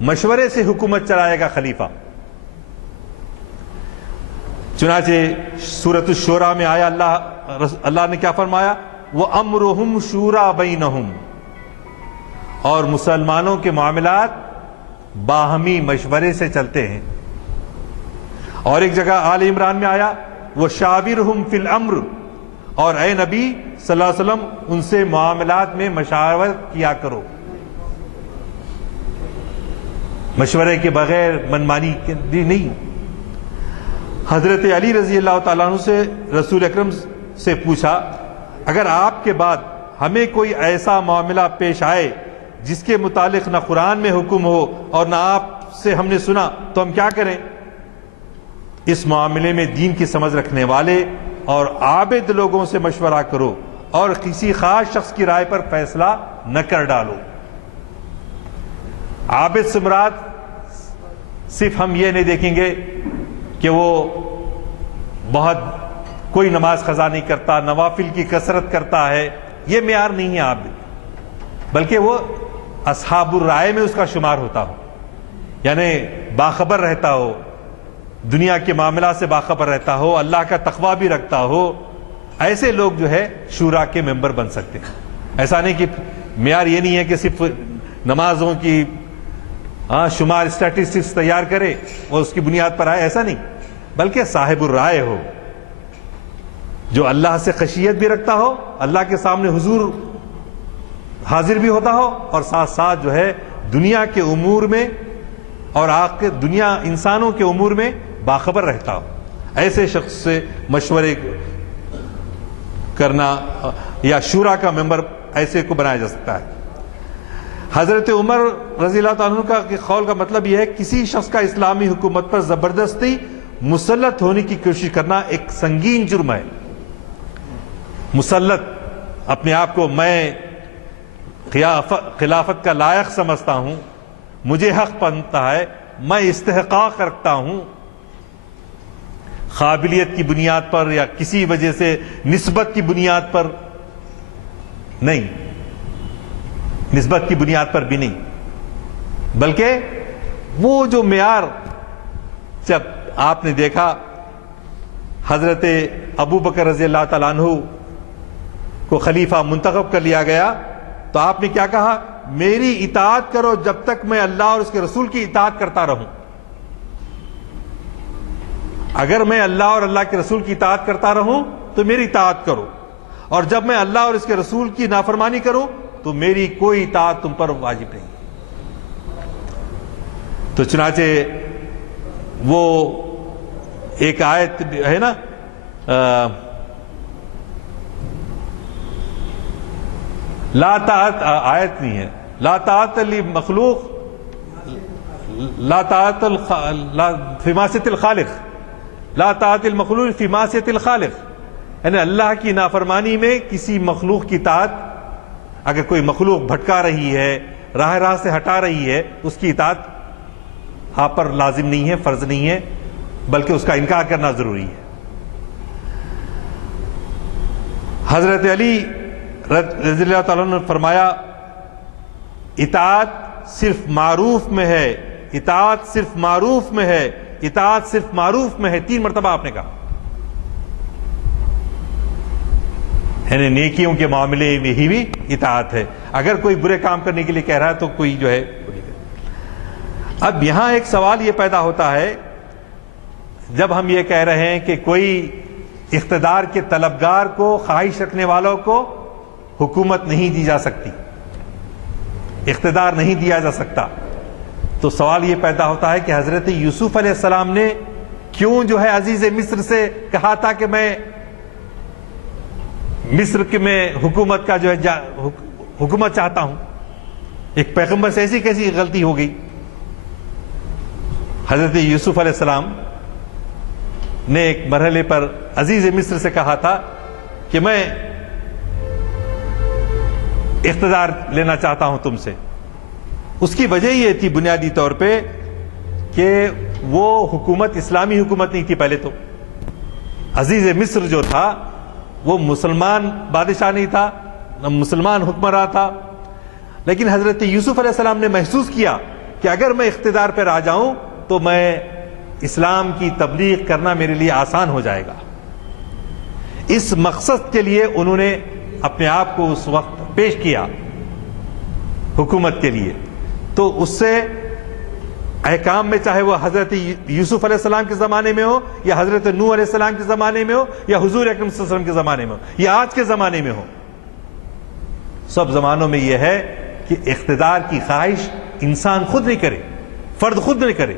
مشورے سے حکومت چلائے گا خلیفہ۔ چنانچہ سورۃ الشورى میں آیا اللہ نے کیا فرمایا؟ وَأَمْرُهُمْ شُورَى بَيْنَهُمْ، اور مسلمانوں کے معاملات باہمی مشورے سے چلتے ہیں۔ اور ایک جگہ آل عمران میں آیا وَشَاوِرْهُمْ فِي الْأَمْرِ، اور اے نبی صلی اللہ علیہ وسلم ان سے معاملات میں مشاورت کیا کرو، مشورے کے بغیر منمانی نہیں۔ حضرت علی رضی اللہ تعالیٰ عنہ سے رسول اکرم سے پوچھا اگر آپ کے بعد ہمیں کوئی ایسا معاملہ پیش آئے جس کے متعلق نہ قرآن میں حکم ہو اور نہ آپ سے ہم نے سنا تو ہم کیا کریں؟ اس معاملے میں دین کی سمجھ رکھنے والے اور عابد لوگوں سے مشورہ کرو اور کسی خاص شخص کی رائے پر فیصلہ نہ کر ڈالو۔ عابد سے مراد صرف ہم یہ نہیں دیکھیں گے کہ وہ بہت کوئی نماز قضا نہیں کرتا، نوافل کی کثرت کرتا ہے، یہ معیار نہیں ہے عابد، بلکہ وہ اصحاب الرائے میں اس کا شمار ہوتا ہو، یعنی باخبر رہتا ہو، دنیا کے معاملات سے باخبر رہتا ہو، اللہ کا تقوی بھی رکھتا ہو۔ ایسے لوگ جو ہے شورا کے ممبر بن سکتے ہیں۔ ایسا نہیں کہ معیار یہ نہیں ہے کہ صرف نمازوں کی شمار اسٹیٹسٹکس تیار کرے اور اس کی بنیاد پر آئے، ایسا نہیں، بلکہ صاحب الرائے ہو، جو اللہ سے خشیت بھی رکھتا ہو، اللہ کے سامنے حضور حاضر بھی ہوتا ہو، اور ساتھ ساتھ جو ہے دنیا کے امور میں اور دنیا انسانوں کے امور میں باخبر رہتا ہو۔ ایسے شخص سے مشورے کرنا یا شورا کا ممبر ایسے کو بنایا جا سکتا ہے۔ حضرت عمر رضی اللہ تعالیٰ عنہ کا قول کا مطلب یہ ہے کسی شخص کا اسلامی حکومت پر زبردستی مسلط ہونے کی کوشش کرنا ایک سنگین جرم ہے۔ مسلط اپنے آپ کو میں خلافت کا لائق سمجھتا ہوں، مجھے حق بنتا ہے، میں استحقاق رکھتا ہوں، قابلیت کی بنیاد پر یا کسی وجہ سے نسبت کی بنیاد پر نہیں، نسبت کی بنیاد پر بھی نہیں، بلکہ وہ جو معیار جب آپ نے دیکھا حضرت ابو بکر رضی اللہ تعالیٰ عنہ کو خلیفہ منتخب کر لیا گیا تو آپ نے کیا کہا؟ میری اطاعت کرو جب تک میں اللہ اور اس کے رسول کی اطاعت کرتا رہوں۔ اگر میں اللہ اور اللہ کے رسول کی اطاعت کرتا رہوں تو میری اطاعت کرو، اور جب میں اللہ اور اس کے رسول کی نافرمانی کروں تو میری کوئی اطاعت تم پر واجب نہیں۔ تو چنانچہ وہ ایک آیت ہے نا، لا طاعت، آیت نہیں ہے، لا طاعت لمخلوق لا طاعت فی معصیت الخالق، لا طاعت المخلوق فی معصیت الخالق، یعنی اللہ کی نافرمانی میں کسی مخلوق کی اطاعت، اگر کوئی مخلوق بھٹکا رہی ہے، راہ سے ہٹا رہی ہے، اس کی اطاعت آپ پر لازم نہیں ہے، فرض نہیں ہے، بلکہ اس کا انکار کرنا ضروری ہے۔ حضرت علی رضی اللہ تعالیٰ عنہ نے فرمایا اطاعت صرف معروف میں ہے، اطاعت صرف معروف میں ہے، اطاعت صرف معروف میں ہے، 3 مرتبہ آپ نے کہا، یعنی نیکیوں کے معاملے میں ہی بھی اطاعت ہے، اگر کوئی برے کام کرنے کے لیے کہہ رہا ہے تو کوئی جو ہے۔ اب یہاں ایک سوال یہ پیدا ہوتا ہے، جب ہم یہ کہہ رہے ہیں کہ کوئی اقتدار کے طلبگار کو، خواہش رکھنے والوں کو حکومت نہیں دی جا سکتی، اقتدار نہیں دیا جا سکتا، تو سوال یہ پیدا ہوتا ہے کہ حضرت یوسف علیہ السلام نے کیوں جو ہے عزیز مصر سے کہا تھا کہ میں مصر کے میں حکومت کا جو ہے حکومت چاہتا ہوں؟ ایک پیغمبر سے ایسی کیسی غلطی ہو گئی؟ حضرت یوسف علیہ السلام نے ایک مرحلے پر عزیز مصر سے کہا تھا کہ میں اقتدار لینا چاہتا ہوں تم سے۔ اس کی وجہ یہ تھی بنیادی طور پہ کہ وہ حکومت اسلامی حکومت نہیں تھی، پہلے تو عزیز مصر جو تھا وہ مسلمان بادشاہ نہیں تھا، نہ مسلمان حکمراں تھا، لیکن حضرت یوسف علیہ السلام نے محسوس کیا کہ اگر میں اقتدار پر آ جاؤں تو میں اسلام کی تبلیغ کرنا میرے لیے آسان ہو جائے گا۔ اس مقصد کے لیے انہوں نے اپنے آپ کو اس وقت پیش کیا حکومت کے لیے، تو اس سے احکام میں، چاہے وہ حضرت یوسف علیہ السلام کے زمانے میں ہو یا حضرت نوح علیہ السلام کے زمانے میں ہو یا حضور اکرم صلی اللہ علیہ وسلم کے زمانے میں ہو یا آج کے زمانے میں ہو، سب زمانوں میں یہ ہے کہ اقتدار کی خواہش انسان خود نہیں کرے، فرد خود نہیں کرے۔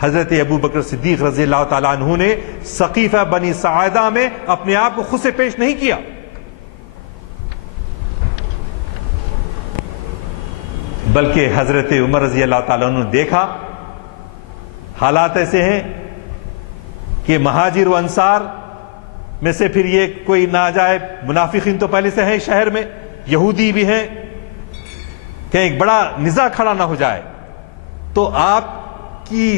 حضرت ابو بکر صدیق رضی اللہ تعالیٰ عنہ نے سقیفہ بنی ساعدہ میں اپنے آپ کو خود سے پیش نہیں کیا، بلکہ حضرت عمر رضی اللہ تعالیٰ عنہ نے دیکھا حالات ایسے ہیں کہ مہاجر و انصار میں سے پھر یہ کوئی ناجائز منافقین تو پہلے سے ہیں شہر میں، یہودی بھی ہیں، کہ ایک بڑا نزاع کھڑا نہ ہو جائے، تو آپ کی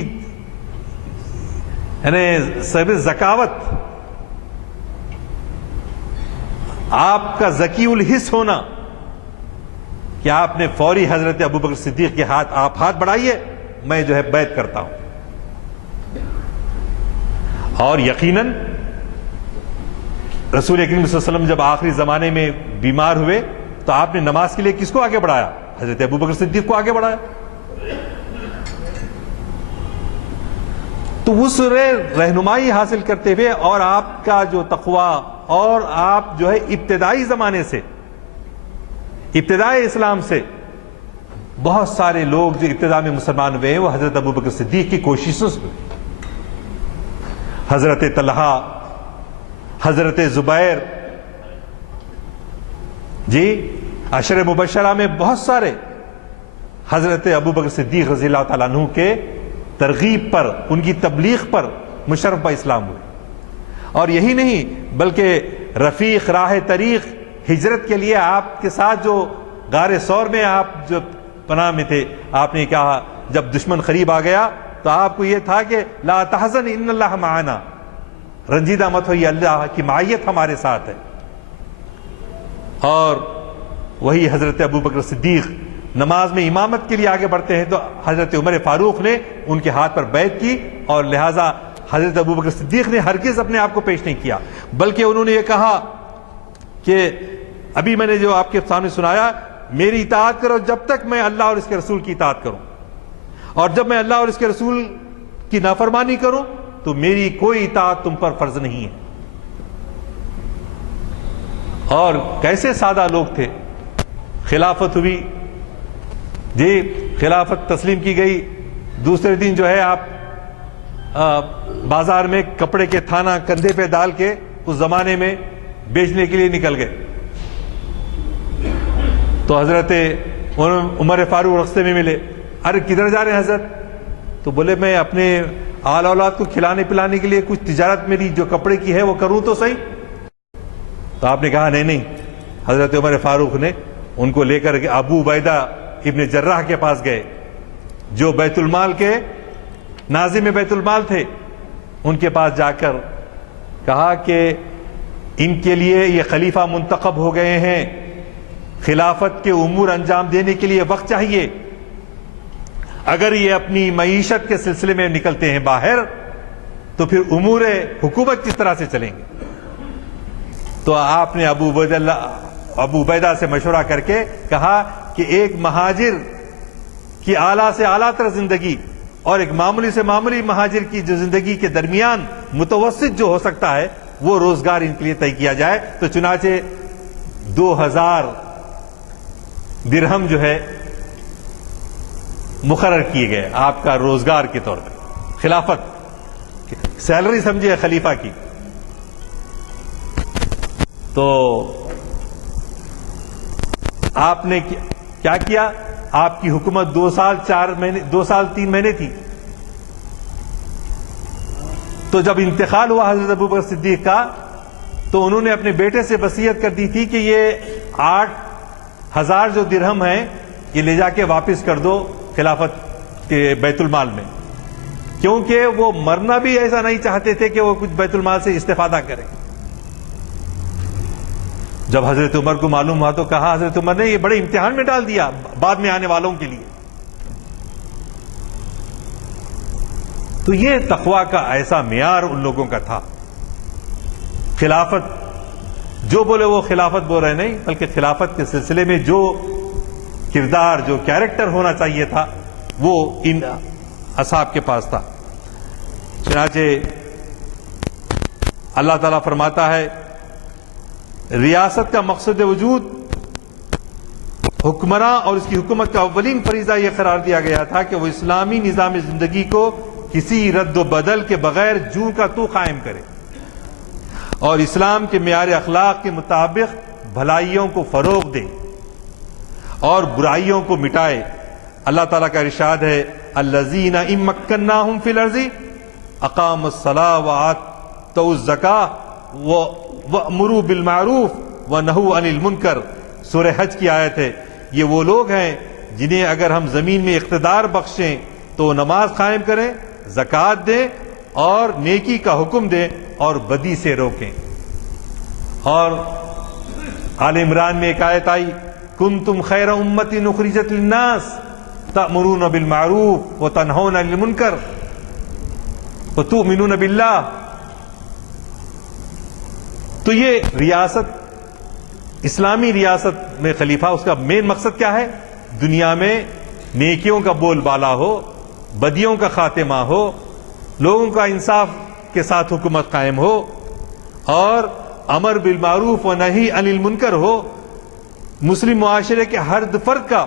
یعنی سب ذکاوت، آپ کا ذکی الحس ہونا کہ آپ نے فوری حضرت ابو بکر صدیق کے آپ ہاتھ بڑھائیے، میں جو ہے بیعت کرتا ہوں۔ اور یقیناً رسول اکرم صلی اللہ علیہ وسلم جب آخری زمانے میں بیمار ہوئے تو آپ نے نماز کے لیے کس کو آگے بڑھایا؟ حضرت ابو بکر صدیق کو آگے بڑھایا۔ تو اس رہنمائی حاصل کرتے ہوئے اور آپ کا جو تقویٰ، اور آپ جو ہے ابتدائی زمانے سے، ابتدائی اسلام سے بہت سارے لوگ جو ابتدا میں مسلمان ہوئے ہیں وہ حضرت ابو بکر صدیق کی کوششوں سے ہوئے۔ حضرت طلحہ، حضرت زبیر، جی عشر مبشرہ میں بہت سارے حضرت ابو بکر صدیق رضی اللہ تعالیٰ عنہ کے ترغیب پر، ان کی تبلیغ پر مشرف اسلام ہوئے۔ اور یہی نہیں بلکہ رفیق راہ طریق ہجرت کے لیے آپ کے ساتھ جو غار ثور میں آپ جو پناہ میں تھے، آپ نے کہا جب دشمن قریب آ گیا تو آپ کو یہ تھا کہ لا تحزن ان اللہ معنا، رنجیدہ مت ہوئیے، اللہ کی معیت ہمارے ساتھ ہے۔ اور وہی حضرت ابوبکر صدیق نماز میں امامت کے لیے آگے بڑھتے ہیں تو حضرت عمر فاروق نے ان کے ہاتھ پر بیعت کی، اور لہٰذا حضرت ابوبکر صدیق نے ہرگز اپنے آپ کو پیش نہیں کیا، بلکہ انہوں نے یہ کہا کہ ابھی میں نے جو آپ کے سامنے سنایا، میری اطاعت کرو جب تک میں اللہ اور اس کے رسول کی اطاعت کروں، اور جب میں اللہ اور اس کے رسول کی نافرمانی کروں تو میری کوئی اطاعت تم پر فرض نہیں ہے۔ اور کیسے سادہ لوگ تھے۔ خلافت ہوئی، جی خلافت تسلیم کی گئی، دوسرے دن جو ہے آپ بازار میں کپڑے کے تھانہ کندھے پہ ڈال کے اس زمانے میں بیچنے کے لیے نکل گئے، تو حضرت عمر فاروق راستے میں ملے، ارے کدھر جا رہے ہیں حضرت؟ تو بولے میں اپنے آل اولاد کو کھلانے پلانے کے لیے کچھ تجارت میری جو کپڑے کی ہے وہ کروں تو صحیح۔ تو آپ نے کہا نہیں، حضرت عمر فاروق نے ان کو لے کر ابو عبیدہ ابن جراح کے پاس گئے، جو بیت المال کے ناظم بیت المال تھے، ان کے پاس جا کر کہا کہ ان کے لیے یہ خلیفہ منتخب ہو گئے ہیں، خلافت کے امور انجام دینے کے لیے وقت چاہیے، اگر یہ اپنی معیشت کے سلسلے میں نکلتے ہیں باہر تو پھر امور حکومت کس طرح سے چلیں گے؟ تو آپ نے ابو عبیدہ سے مشورہ کر کے کہا کہ ایک مہاجر کی اعلیٰ سے اعلیٰ تر زندگی اور ایک معمولی سے معمولی مہاجر کی جو زندگی کے درمیان متوسط جو ہو سکتا ہے وہ روزگار ان کے لیے طے کیا جائے۔ تو چنانچہ 2000 درہم جو ہے مقرر کیے گئے آپ کا روزگار کے طور پر، خلافت سیلری سمجھے خلیفہ کی۔ تو آپ نے کیا کیا؟ آپ کی حکومت 2 سال 3 مہینے تھی، تو جب انتقال ہوا حضرت ابوبکر صدیق کا تو انہوں نے اپنے بیٹے سے وصیت کر دی تھی کہ یہ 8000 جو درہم ہیں یہ لے جا کے واپس کر دو خلافت کے بیت المال میں، کیونکہ وہ مرنا بھی ایسا نہیں چاہتے تھے کہ وہ کچھ بیت المال سے استفادہ کریں۔ جب حضرت عمر کو معلوم ہوا تو کہا، حضرت عمر نے یہ بڑے امتحان میں ڈال دیا بعد میں آنے والوں کے لیے۔ تو یہ تقویٰ کا ایسا معیار ان لوگوں کا تھا۔ خلافت جو بولے وہ خلافت بول رہے نہیں، بلکہ خلافت کے سلسلے میں جو کردار جو کیریکٹر ہونا چاہیے تھا وہ ان اصحاب کے پاس تھا۔ چنانچہ اللہ تعالیٰ فرماتا ہے ریاست کا مقصد وجود حکمراں اور اس کی حکومت کا اولین فریضہ یہ قرار دیا گیا تھا کہ وہ اسلامی نظام زندگی کو کسی رد و بدل کے بغیر جو کا تو قائم کرے اور اسلام کے معیار اخلاق کے مطابق بھلائیوں کو فروغ دے اور برائیوں کو مٹائے۔ اللہ تعالیٰ کا ارشاد ہے الذین ان مکناہم فی الارض اقاموا الصلاۃ وآتوا الزکاۃ وامروا بالمعروف ونہوا عن المنکر۔ سورہ حج کی آیت ہے۔ یہ وہ لوگ ہیں جنہیں اگر ہم زمین میں اقتدار بخشیں تو نماز قائم کریں، زکوٰۃ دیں اور نیکی کا حکم دیں اور بدی سے روکیں۔ اور آل عمران میں ایک آیت آئی کنتم خیر امۃ اخرجت للناس تأمرون بالمعروف وتنہون عن المنکر وتؤمنون باللہ۔ تو یہ ریاست اسلامی ریاست میں خلیفہ اس کا مین مقصد کیا ہے؟ دنیا میں نیکیوں کا بول بالا ہو، بدیوں کا خاتمہ ہو، لوگوں کا انصاف کے ساتھ حکومت قائم ہو اور امر بالمعروف و نہی عن المنکر ہو۔ مسلم معاشرے کے ہر فرد کا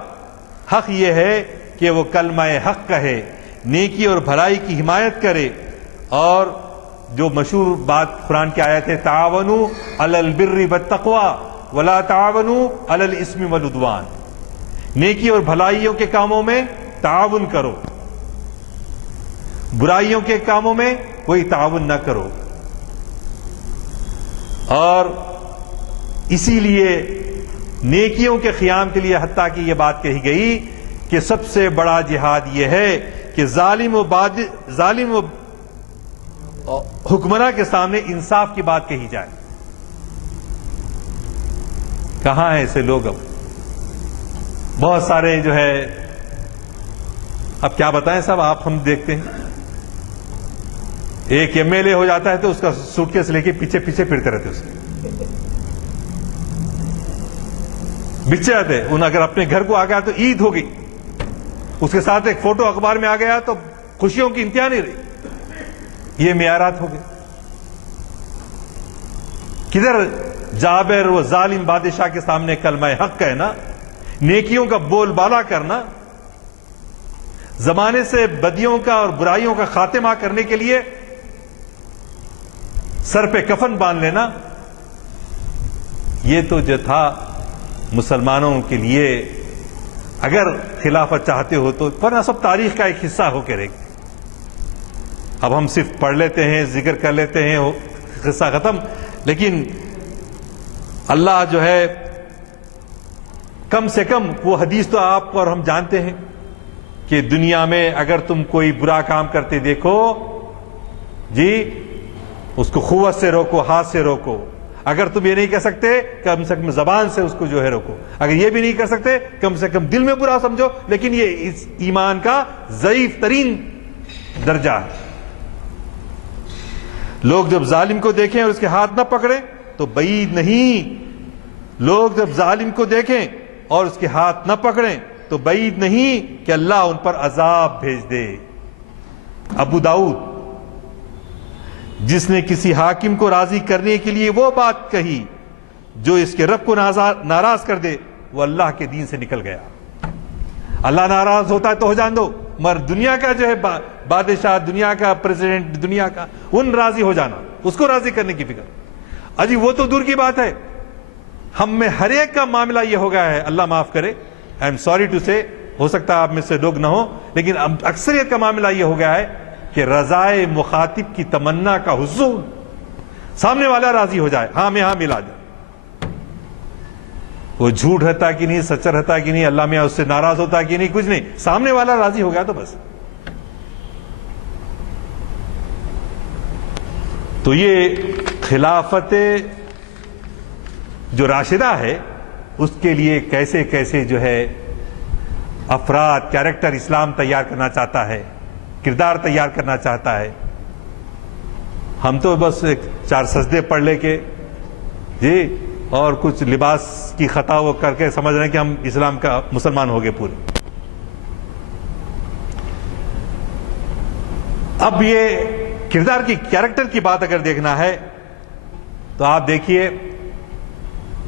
حق یہ ہے کہ وہ کلمہ حق کہے، نیکی اور بھلائی کی حمایت کرے، اور جو مشہور بات قرآن کی آیت ہے تعاونوا علی البر والتقوی ولا تعاونوا علی الاثم والعدوان۔ نیکی اور بھلائیوں کے کاموں میں تعاون کرو، برائیوں کے کاموں میں کوئی تعاون نہ کرو۔ اور اسی لیے نیکیوں کے قیام کے لیے حتیٰ کہ یہ بات کہی گئی کہ سب سے بڑا جہاد یہ ہے کہ ظالم حکمراں کے سامنے انصاف کی بات کہی جائے. کہاں ہیں ایسے لوگ؟ اب بہت سارے جو ہے، اب کیا بتائیں صاحب، آپ ہم دیکھتے ہیں ایک ایم ایل اے ہو جاتا ہے تو اس کا سوٹ کیس لے کے پیچھے پیچھے پھرتے رہتے اس کے بچے آتے. ان اگر اپنے گھر کو آ گیا تو عید ہو گئی، اس کے ساتھ ایک فوٹو اخبار میں آ گیا تو خوشیوں کی انتہا نہیں رہی. یہ معیارات ہو گئے. کدھر جابر و ظالم بادشاہ کے سامنے کلمہ حق کہنا، نیکیوں کا بول بالا کرنا، زمانے سے بدیوں کا اور برائیوں کا خاتمہ کرنے کے لیے سر پہ کفن باندھ لینا، یہ تو جو تھا مسلمانوں کے لیے اگر خلافت چاہتے ہو تو، ورنہ سب تاریخ کا ایک حصہ ہو کے رہے گا. اب ہم صرف پڑھ لیتے ہیں، ذکر کر لیتے ہیں، قصہ ختم. لیکن اللہ جو ہے کم سے کم وہ حدیث تو آپ اور ہم جانتے ہیں کہ دنیا میں اگر تم کوئی برا کام کرتے دیکھو جی، اس کو قوت سے روکو، ہاتھ سے روکو. اگر تم یہ نہیں کر سکتے کم سے کم زبان سے اس کو جو ہے روکو. اگر یہ بھی نہیں کر سکتے کم سے کم دل میں برا سمجھو. لیکن یہ اس ایمان کا ضعیف ترین درجہ ہے. لوگ جب ظالم کو دیکھیں اور اس کے ہاتھ نہ پکڑیں تو بعید نہیں، لوگ جب ظالم کو دیکھیں اور اس کے ہاتھ نہ پکڑیں تو بعید نہیں کہ اللہ ان پر عذاب بھیج دے. ابو داؤد، جس نے کسی حاکم کو راضی کرنے کے لیے وہ بات کہی جو اس کے رب کو ناراض کر دے، وہ اللہ کے دین سے نکل گیا. اللہ ناراض ہوتا ہے تو ہو جان دو، مگر دنیا کا جو ہے بادشاہ، دنیا کا پریزیڈنٹ، دنیا کا ان راضی ہو جانا، اس کو راضی کرنے کی فکر، اجی وہ تو دور کی بات ہے. ہم میں ہر ایک کا معاملہ یہ ہو گیا ہے، اللہ معاف کرے، آئی ایم سوری ٹو سے، ہو سکتا ہے آپ میں سے لوگ نہ ہو، لیکن اکثریت کا معاملہ یہ ہو گیا ہے کہ رضائے مخاطب کی تمنا کا حصول، سامنے والا راضی ہو جائے، ہاں میں ہاں ملا جائے. وہ جھوٹ رہتا کہ نہیں، سچا رہتا کہ نہیں، اللہ میاں اس سے ناراض ہوتا کہ نہیں، کچھ نہیں، سامنے والا راضی ہو گیا تو بس. تو یہ خلافت جو راشدہ ہے اس کے لیے کیسے کیسے جو ہے افراد، کیریکٹر اسلام تیار کرنا چاہتا ہے، کردار تیار کرنا چاہتا ہے. ہم تو بس ایک 4 سجدے پڑھ لے کے جی اور کچھ لباس کی خطا وہ کر کے سمجھ رہے ہیں کہ ہم اسلام کا مسلمان ہو گئے پورے. اب یہ کردار کی، کیریکٹر کی بات اگر دیکھنا ہے تو آپ دیکھیے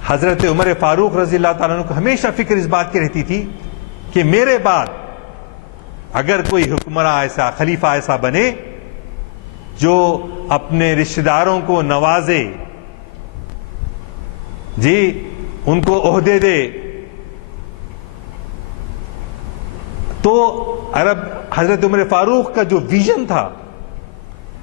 حضرت عمر فاروق رضی اللہ تعالیٰ عنہ کو ہمیشہ فکر اس بات کی رہتی تھی کہ میرے بعد اگر کوئی حکمراں ایسا، خلیفہ ایسا بنے جو اپنے رشتہ داروں کو نوازے، جی ان کو عہدے دے، تو حضرت عمر فاروق کا جو ویژن تھا،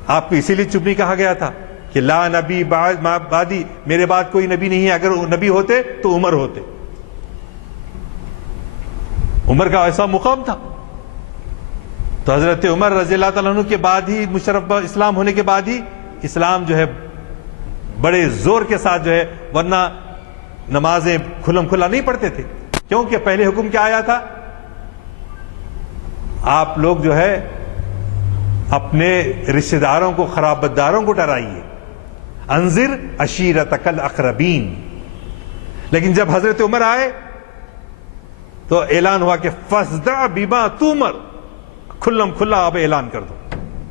آپ کو اسی لیے چپ نہیں کہا گیا تھا کہ لا نبی بعدی، میرے بعد کوئی نبی نہیں ہے. اگر نبی ہوتے تو عمر ہوتے. عمر کا ایسا مقام تھا. تو حضرت عمر رضی اللہ تعالیٰ عنہ کے بعد ہی، مشرف اسلام ہونے کے بعد ہی اسلام جو ہے بڑے زور کے ساتھ جو ہے، ورنہ نمازیں کھلم کھلا نہیں پڑھتے تھے. کیونکہ پہلے حکم کیا آیا تھا؟ آپ لوگ جو ہے اپنے رشتہ داروں کو، خراب بدداروں کو ڈرائیے، انذر عشیرتک الاقربین. لیکن جب حضرت عمر آئے تو اعلان ہوا کہ فاصدع بما تؤمر، کھلم کھلا اب اعلان کر دو،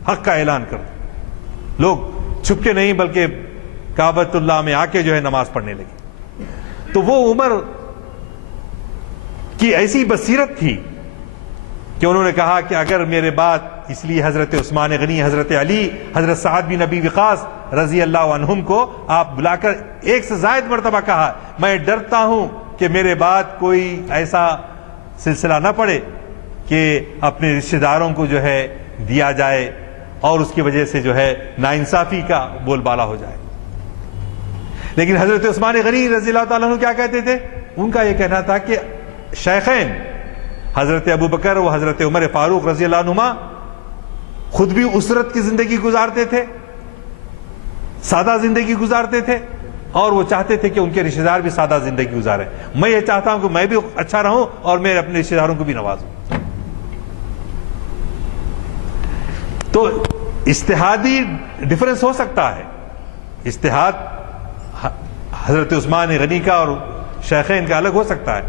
حق کا اعلان کر دو. لوگ چھپ کے نہیں بلکہ کعبۃ اللہ میں آ کے جو ہے نماز پڑھنے لگے. تو وہ عمر کی ایسی بصیرت تھی کہ انہوں نے کہا کہ اگر میرے بعد، اس لیے حضرت عثمان غنی، حضرت علی، حضرت سعد بن ابی وقاص رضی اللہ عنہم کو آپ بلا کر 1 سے زائد مرتبہ کہا، میں ڈرتا ہوں کہ میرے بعد کوئی ایسا سلسلہ نہ پڑے کہ اپنے رشتہ داروں کو جو ہے دیا جائے اور اس کی وجہ سے جو ہے ناانصافی کا بول بالا ہو جائے. لیکن حضرت عثمان غنی رضی اللہ تعالیٰ عنہ کیا کہتے تھے؟ ان کا یہ کہنا تھا کہ شیخین حضرت ابو بکر و حضرت عمر فاروق رضی اللہ عنہما خود بھی اسرت کی زندگی گزارتے تھے سادہ زندگی گزارتے تھے اور وہ چاہتے تھے کہ ان کے رشتہ دار بھی سادہ زندگی گزاریں. میں یہ چاہتا ہوں کہ میں بھی اچھا رہوں اور میں اپنے رشتہ داروں کو بھی نوازوں. تو اجتہادی ڈفرنس ہو سکتا ہے, اجتہاد حضرت عثمان غنی کا اور شیخین کا الگ ہو سکتا ہے,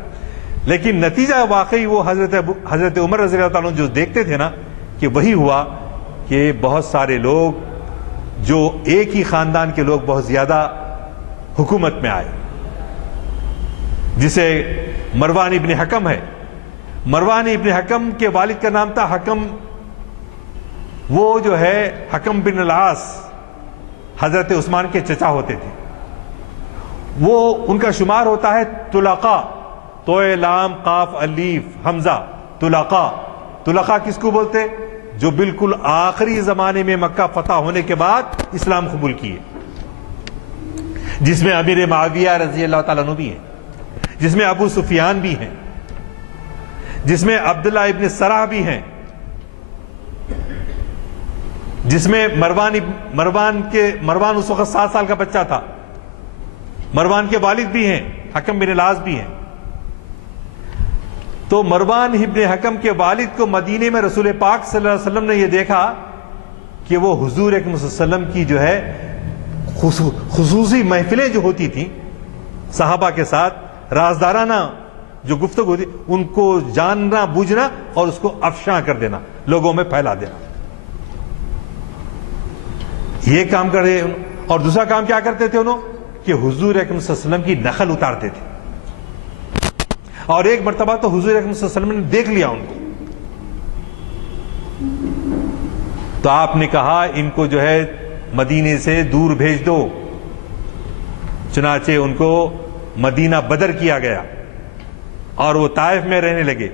لیکن نتیجہ واقعی وہ حضرت عمر رضی اللہ تعالیٰ عنہ جو دیکھتے تھے نا کہ وہی ہوا کہ بہت سارے لوگ جو ایک ہی خاندان کے لوگ بہت زیادہ حکومت میں آئے, جسے مروان ابن حکم ہے. مروان ابن حکم کے والد کا نام تھا حکم, وہ جو ہے حکم بن العاص حضرت عثمان کے چچا ہوتے تھے. وہ ان کا شمار ہوتا ہے طلقاء, توئے لام قاف اللیف حمزہ, طلقاء. طلقاء کس کو بولتے؟ جو بالکل آخری زمانے میں مکہ فتح ہونے کے بعد اسلام قبول کیے, جس میں امیر معاویہ رضی اللہ تعالیٰ عنہ بھی ہیں, جس میں ابو سفیان بھی ہیں, جس میں عبداللہ ابن سرح بھی ہیں, جس میں مروان اس وقت 7 سال کا بچہ تھا. مروان کے والد بھی ہیں, حکم بن العاص بھی ہیں. تو مروان ابن حکم کے والد کو مدینے میں رسول پاک صلی اللہ علیہ وسلم نے یہ دیکھا کہ وہ حضور اکرم صلی اللہ علیہ وسلم کی جو ہے خصوصی محفلیں جو ہوتی تھیں صحابہ کے ساتھ, رازدارانہ جو گفتگو ہوتی, ان کو جاننا بوجھنا اور اس کو افشاں کر دینا, لوگوں میں پھیلا دینا, یہ کام کر رہے. اور دوسرا کام کیا کرتے تھے انہوں کہ حضور اکرم صلی اللہ علیہ وسلم کی نقل اتارتے تھے. اور ایک مرتبہ تو حضور اکرم صلی اللہ علیہ وسلم نے دیکھ لیا ان کو, تو آپ نے کہا ان کو جو ہے مدینے سے دور بھیج دو. چنانچہ ان کو مدینہ بدر کیا گیا اور وہ طائف میں رہنے لگے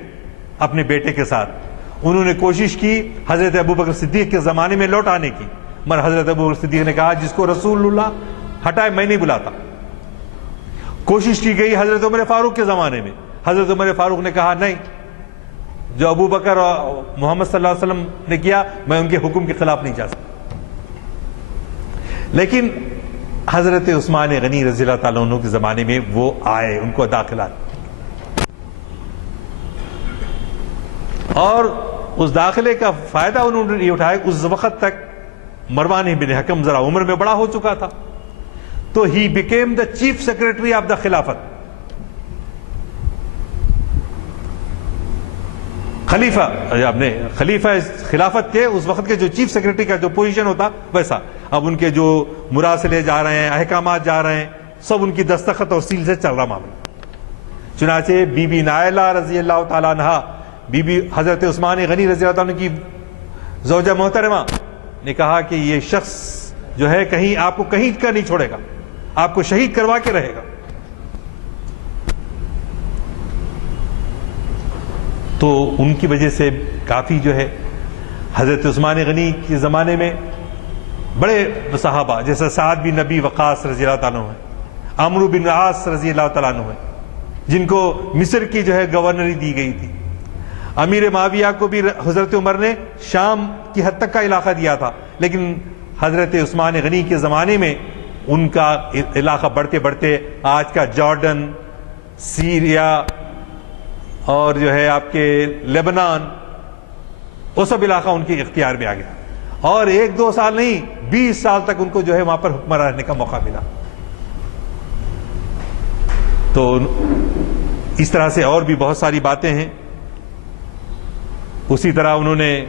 اپنے بیٹے کے ساتھ. انہوں نے کوشش کی حضرت ابوبکر صدیق کے زمانے میں لوٹ آنے کی, مگر حضرت ابوبکر صدیق نے کہا جس کو رسول اللہ ہٹائے میں نہیں بلاتا. کوشش کی گئی حضرت عمر فاروق کے زمانے میں, حضرت عمر فاروق نے کہا نہیں, جو ابو بکر اور محمد صلی اللہ علیہ وسلم نے کیا میں ان کے حکم کے خلاف نہیں جا سکتا. لیکن حضرت عثمان غنی رضی اللہ تعالیٰ عنہ کے زمانے میں وہ آئے, ان کو داخلہ, اور اس داخلے کا فائدہ انہوں نے یہ اٹھایا. اس وقت تک مروان بن حکم ذرا عمر میں بڑا ہو چکا تھا, تو he became the chief secretary of the خلافت. خلیفہ خلافت کے اس وقت کے جو چیف سیکرٹری کا جو پوزیشن ہوتا ویسا. اب ان کے جو مراسلے جا رہے ہیں, احکامات جا رہے ہیں, سب ان کی دستخط اور سیل سے چل رہا معاملہ. چنانچہ بی بی نائلہ رضی اللہ تعالیٰ عنہا, بی بی حضرت عثمان غنی رضی اللہ تعالیٰ عنہ کی زوجہ محترمہ نے کہا کہ یہ شخص جو ہے کہیں آپ کو کہیں کا نہیں چھوڑے گا, آپ کو شہید کروا کے رہے گا. تو ان کی وجہ سے کافی جو ہے حضرت عثمان غنی کے زمانے میں بڑے صحابہ جیسے سعد بن نبی وقاص رضی اللہ تعالیٰ عنہ ہیں, عمرو بن عاص رضی اللہ تعالیٰ عنہ ہیں, جن کو مصر کی جو ہے گورنری دی گئی تھی. امیر معاویہ کو بھی حضرت عمر نے شام کی حد تک کا علاقہ دیا تھا, لیکن حضرت عثمان غنی کے زمانے میں ان کا علاقہ بڑھتے بڑھتے آج کا جارڈن, سیریا اور جو ہے آپ کے لیبنان, وہ سب علاقہ ان کے اختیار میں آ گیا. اور 1-2 سال نہیں 20 سال تک ان کو جو ہے وہاں پر حکمراں رہنے کا موقع ملا. تو اس طرح سے اور بھی بہت ساری باتیں ہیں. اسی طرح انہوں نے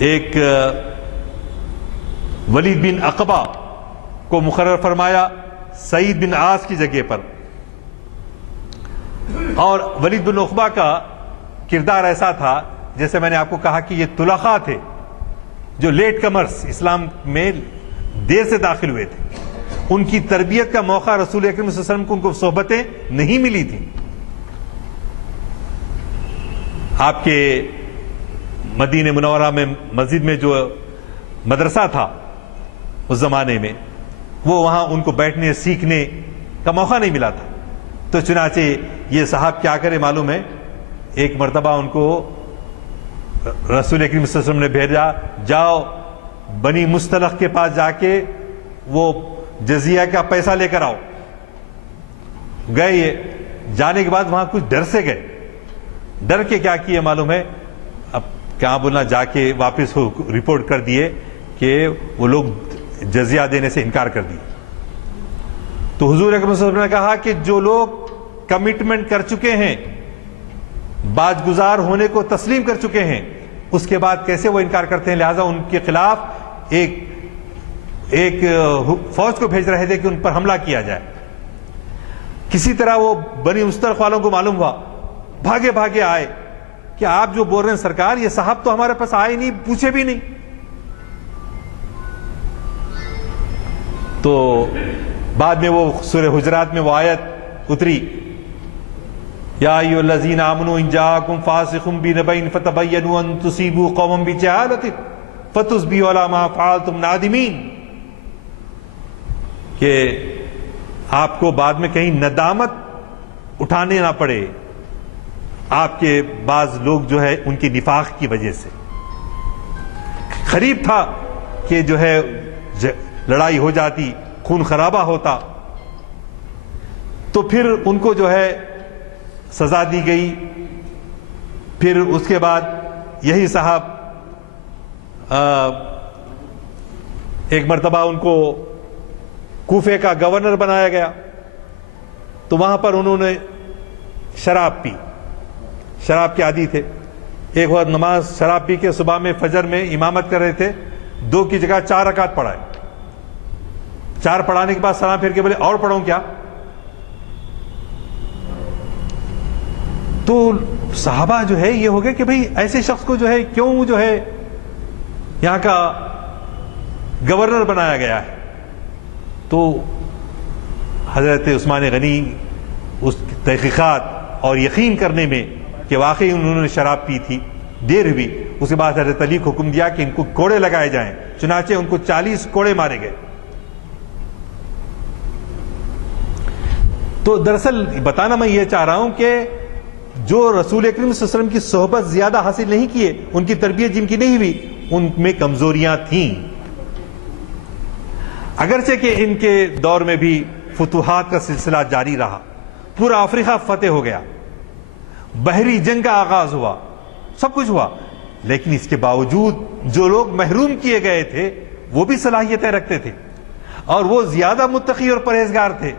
ایک ولید بن عقبہ کو مقرر فرمایا سعید بن عاص کی جگہ پر. اور ولید بن عقبہ کا کردار ایسا تھا جیسے میں نے آپ کو کہا کہ یہ طلقاء تھے جو لیٹ کمرز, اسلام میں دیر سے داخل ہوئے تھے. ان کی تربیت کا موقع رسول اکرم صلی اللہ علیہ وسلم کو ان کو صحبتیں نہیں ملی تھیں. آپ کے مدینہ منورہ میں مسجد میں جو مدرسہ تھا اس زمانے میں, وہ وہاں ان کو بیٹھنے سیکھنے کا موقع نہیں ملا تھا. تو چنانچہ یہ صاحب کیا کرے معلوم ہے, ایک مرتبہ ان کو رسول اکرم صلی اللہ علیہ وسلم نے بھیجا, جاؤ بنی مستلق کے پاس جا کے وہ جزیہ کا پیسہ لے کر آؤ. گئے, یہ جانے کے بعد وہاں کچھ ڈر سے گئے. ڈر کے کیا کیے معلوم ہے؟ اب کیا بولنا, جا کے واپس رپورٹ کر دیے کہ وہ لوگ جزیہ دینے سے انکار کر دیے. تو حضور اکرم صلی اللہ علیہ وسلم نے کہا کہ جو لوگ کمٹمنٹ کر چکے ہیں, باز گزار ہونے کو تسلیم کر چکے ہیں, اس کے بعد کیسے وہ انکار کرتے ہیں؟ لہذا ان کے خلاف ایک فوج کو بھیج رہے تھے کہ ان پر حملہ کیا جائے. کسی طرح وہ بنی مستلق والوں کو معلوم ہوا, بھاگے بھاگے آئے کہ آپ جو بول رہے ہیں سرکار, یہ صاحب تو ہمارے پاس آئے نہیں, پوچھے بھی نہیں. تو بعد میں وہ سورہ حجرات میں وہ آیت اتری, یا ایھا الذین آمنوا ان جاءکم فاسق بنبأ فتبینوا ان تصیبوا قوما بجہالۃ فتصبحوا علی ما فعلتم نادمین, کہ آپ کو بعد میں کہیں ندامت اٹھانے نہ پڑے. آپ کے بعض لوگ جو ہے ان کی نفاق کی وجہ سے, قریب تھا کہ جو ہے لڑائی ہو جاتی, خون خرابہ ہوتا, تو پھر ان کو جو ہے سزا دی گئی. پھر اس کے بعد یہی صاحب ایک مرتبہ ان کو کوفے کا گورنر بنایا گیا, تو وہاں پر انہوں نے شراب پی, شراب کے عادی تھے. ایک وقت نماز شراب پی کے صبح میں فجر میں امامت کر رہے تھے, 2 کی جگہ 4 رکعت پڑھائے. 4 پڑھانے کے بعد سلام پھیر کے بولے اور پڑھوں کیا؟ تو صحابہ جو ہے یہ ہو گئے کہ بھئی ایسے شخص کو جو ہے کیوں جو ہے یہاں کا گورنر بنایا گیا ہے. تو حضرت عثمان غنی اس تحقیقات اور یقین کرنے میں کہ واقعی انہوں نے شراب پی تھی, دیر ہوئی. اس کے بعد حضرت علی کو حکم دیا کہ ان کو کوڑے لگائے جائیں. چنانچہ ان کو 40 کوڑے مارے گئے. تو دراصل بتانا میں یہ چاہ رہا ہوں کہ جو رسول اکرم صلی اللہ علیہ وسلم کی صحبت زیادہ حاصل نہیں کیے, ان کی تربیت جن کی نہیں ہوئی, ان میں کمزوریاں تھیں. اگرچہ کہ ان کے دور میں بھی فتوحات کا سلسلہ جاری رہا, پورا افریقہ فتح ہو گیا, بحری جنگ کا آغاز ہوا, سب کچھ ہوا, لیکن اس کے باوجود جو لوگ محروم کیے گئے تھے وہ بھی صلاحیتیں رکھتے تھے, اور وہ زیادہ متقی اور پرہیزگار تھے.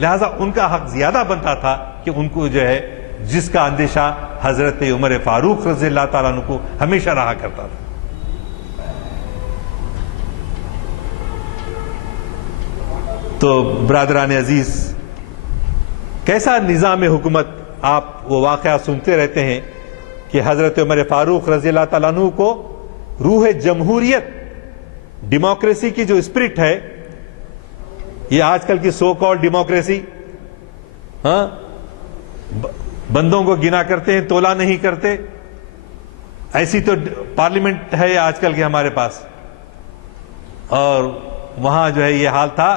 لہذا ان کا حق زیادہ بنتا تھا کہ ان کو جو ہے جس کا اندیشہ حضرت عمر فاروق رضی اللہ تعالیٰ عنہ کو ہمیشہ رہا کرتا تھا. تو برادران عزیز, کیسا نظام حکومت, آپ وہ واقعہ سنتے رہتے ہیں کہ حضرت عمر فاروق رضی اللہ تعالیٰ عنہ کو روح جمہوریت, ڈیموکریسی کی جو اسپرٹ ہے, یہ آج کل کی سو کال ڈیموکریسی, ہاں, بندوں کو گنا کرتے ہیں, تولا نہیں کرتے, ایسی تو پارلیمنٹ ہے آج کل کے ہمارے پاس. اور وہاں جو ہے یہ حال تھا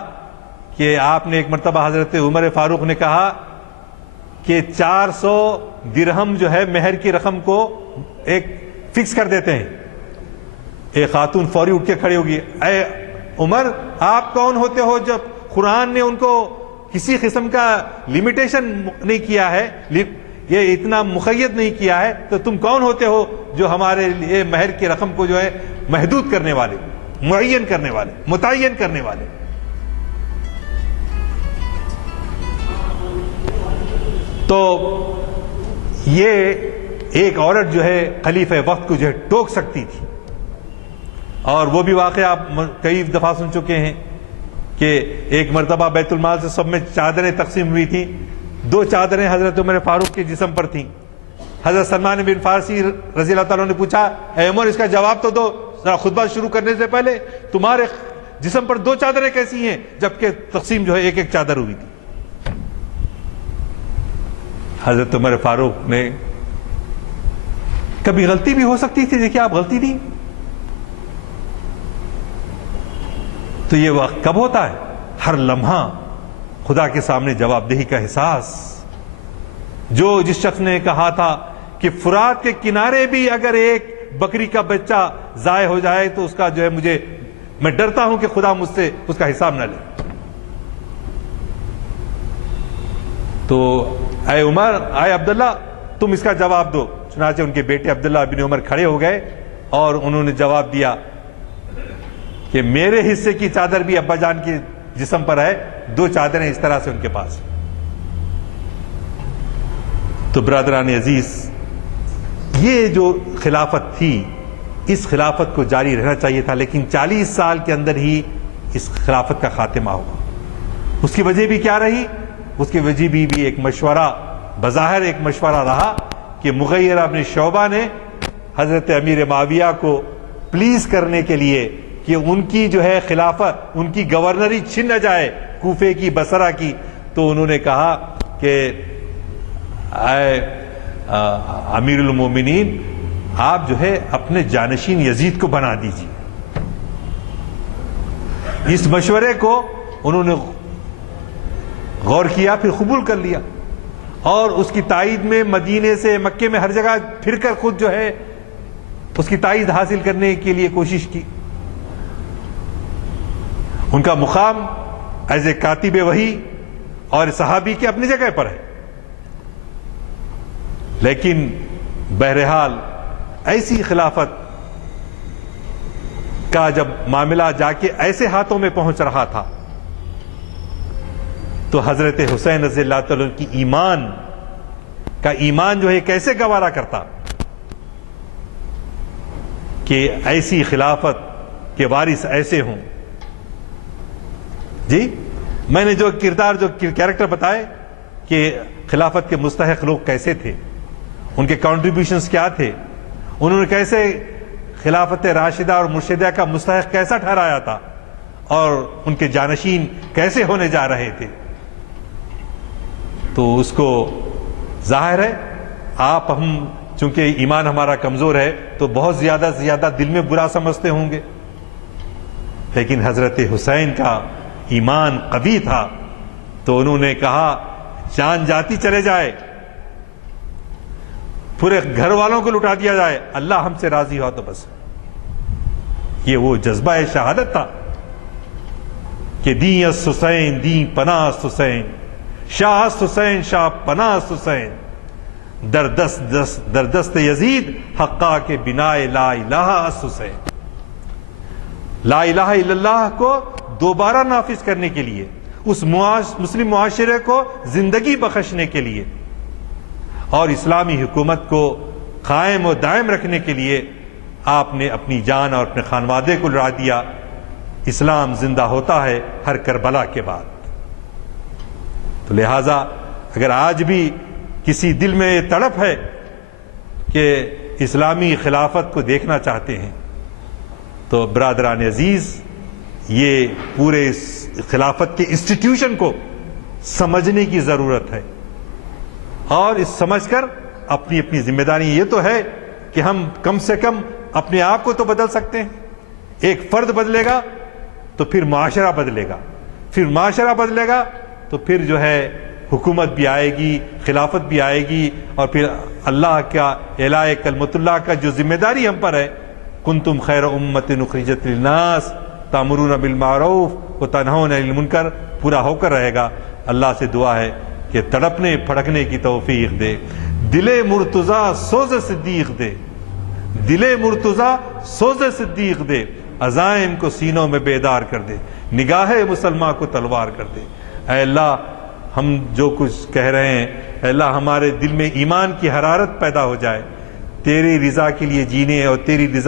کہ آپ نے ایک مرتبہ حضرت عمر فاروق نے کہا کہ 400 درہم جو ہے مہر کی رقم کو ایک فکس کر دیتے ہیں. ایک خاتون فوری اٹھ کے کھڑی ہوگی, اے عمر آپ کون ہوتے ہو جب قرآن نے ان کو کسی قسم کا لمیٹیشن نہیں کیا ہے, یہ اتنا مقید نہیں کیا ہے, تو تم کون ہوتے ہو جو ہمارے لیے مہر کی رقم کو جو ہے محدود کرنے والے, معین کرنے والے, متعین کرنے والے. تو یہ ایک عورت جو ہے خلیفہ وقت کو جو ہے ٹوک سکتی تھی. اور وہ بھی واقعہ آپ کئی دفعہ سن چکے ہیں کہ ایک مرتبہ بیت المال سے سب میں چادریں تقسیم ہوئی تھیں, 2 چادریں حضرت عمر فاروق کے جسم پر تھیں. حضرت سلمان بن فارسی رضی اللہ تعالیٰ نے پوچھا, اے عمر اس کا جواب تو دو, ذرا خطبہ شروع کرنے سے پہلے تمہارے جسم پر 2 چادریں کیسی ہیں جبکہ تقسیم جو ہے ایک چادر ہوئی تھی. حضرت عمر فاروق نے, کبھی غلطی بھی ہو سکتی تھی, دیکھیے آپ غلطی نہیں, تو یہ وقت کب ہوتا ہے؟ ہر لمحہ خدا کے سامنے جواب دہی کا احساس. جو جس شخص نے کہا تھا کہ فرات کے کنارے بھی اگر ایک بکری کا بچہ ضائع ہو جائے تو اس کا جو ہے میں ڈرتا ہوں کہ خدا مجھ سے اس کا حساب نہ لے۔ تو اے عمر، اے عبداللہ، تم اس کا جواب دو۔ چنانچہ ان کے بیٹے عبداللہ بن عمر کھڑے ہو گئے اور انہوں نے جواب دیا کہ میرے حصے کی چادر بھی ابا جان کے جسم پر ہے، 2 چادریں اس طرح سے ان کے پاس۔ تو برادران عزیز، یہ جو خلافت تھی، اس خلافت کو جاری رہنا چاہیے تھا، لیکن 40 سال کے اندر ہی اس خلافت کا خاتمہ ہوا۔ اس کی وجہ بھی کیا رہی؟ اس کی وجہ بھی ایک مشورہ، بظاہر ایک مشورہ رہا کہ مغیرہ بن شعبہ نے حضرت امیر معاویہ کو پلیز کرنے کے لیے کہ ان کی جو ہے خلافت، ان کی گورنری چھن نہ جائے کوفے کی، بصرہ کی، تو انہوں نے کہا کہ اے امیر المومنین، آپ جو ہے اپنے جانشین یزید کو بنا دیجیے۔ اس مشورے کو انہوں نے غور کیا، پھر قبول کر لیا، اور اس کی تائید میں مدینے سے مکے میں ہر جگہ پھر کر خود جو ہے اس کی تائید حاصل کرنے کے لیے کوشش کی۔ ان کا مقام ایز اے کاتب وحی اور صحابی کے اپنی جگہ پر ہے، لیکن بہرحال ایسی خلافت کا جب معاملہ جا کے ایسے ہاتھوں میں پہنچ رہا تھا تو حضرت حسین رضی اللہ تعالیٰ کی ایمان جو ہے کیسے گوارا کرتا کہ ایسی خلافت کے وارث ایسے ہوں۔ جی، میں نے جو کیریکٹر بتائے کہ خلافت کے مستحق لوگ کیسے تھے، ان کے کنٹریبیوشنز کیا تھے، انہوں نے کیسے خلافت راشدہ اور مرشدہ کا مستحق کیسا ٹھہرایا تھا، اور ان کے جانشین کیسے ہونے جا رہے تھے، تو اس کو ظاہر ہے ہم چونکہ ایمان ہمارا کمزور ہے تو بہت زیادہ سے زیادہ دل میں برا سمجھتے ہوں گے، لیکن حضرت حسین کا ایمان قوی تھا، تو انہوں نے کہا جان جاتی چلے جائے، پورے گھر والوں کو لٹا دیا جائے، اللہ ہم سے راضی ہوا تو بس۔ یہ وہ جذبہ شہادت تھا کہ دیں اس حسین، دیں پناہ اس حسین، شاہ است حسین، شاہ پناہ است حسین، در دست یزید حقا کے بنا لا الہ است حسین۔ لا الہ الا اللہ کو دوبارہ نافذ کرنے کے لیے، اس مسلم معاشرے کو زندگی بخشنے کے لیے اور اسلامی حکومت کو قائم و دائم رکھنے کے لیے آپ نے اپنی جان اور اپنے خانوادے کو لڑا دیا۔ اسلام زندہ ہوتا ہے ہر کربلا کے بعد۔ تو لہٰذا اگر آج بھی کسی دل میں یہ تڑپ ہے کہ اسلامی خلافت کو دیکھنا چاہتے ہیں تو برادران عزیز، یہ پورے خلافت کے انسٹیٹیوشن کو سمجھنے کی ضرورت ہے، اور اس سمجھ کر اپنی اپنی ذمہ داری یہ تو ہے کہ ہم کم سے کم اپنے آپ کو تو بدل سکتے ہیں۔ ایک فرد بدلے گا تو پھر معاشرہ بدلے گا، پھر معاشرہ بدلے گا تو پھر جو ہے حکومت بھی آئے گی، خلافت بھی آئے گی، اور پھر اللہ کا اعلاء کلمت اللہ کا جو ذمہ داری ہم پر ہے، کنتم خیر امت اخرجت للناس تأمرون بالمعروف وتنہون عن المنکر، پورا ہو کر رہے گا۔ اللہ سے دعا ہے کہ تڑپنے پھڑکنے کی توفیق دے، دل مرتضیٰ سوز صدیق دے، دل مرتضیٰ سوز صدیق دے، عزائم کو سینوں میں بیدار کر دے، نگاہ مسلمان کو تلوار کر دے۔ اے اللہ، ہم جو کچھ کہہ رہے ہیں، اے اللہ ہمارے دل میں ایمان کی حرارت پیدا ہو جائے، تیری رضا کے لیے جینے اور تیری رضا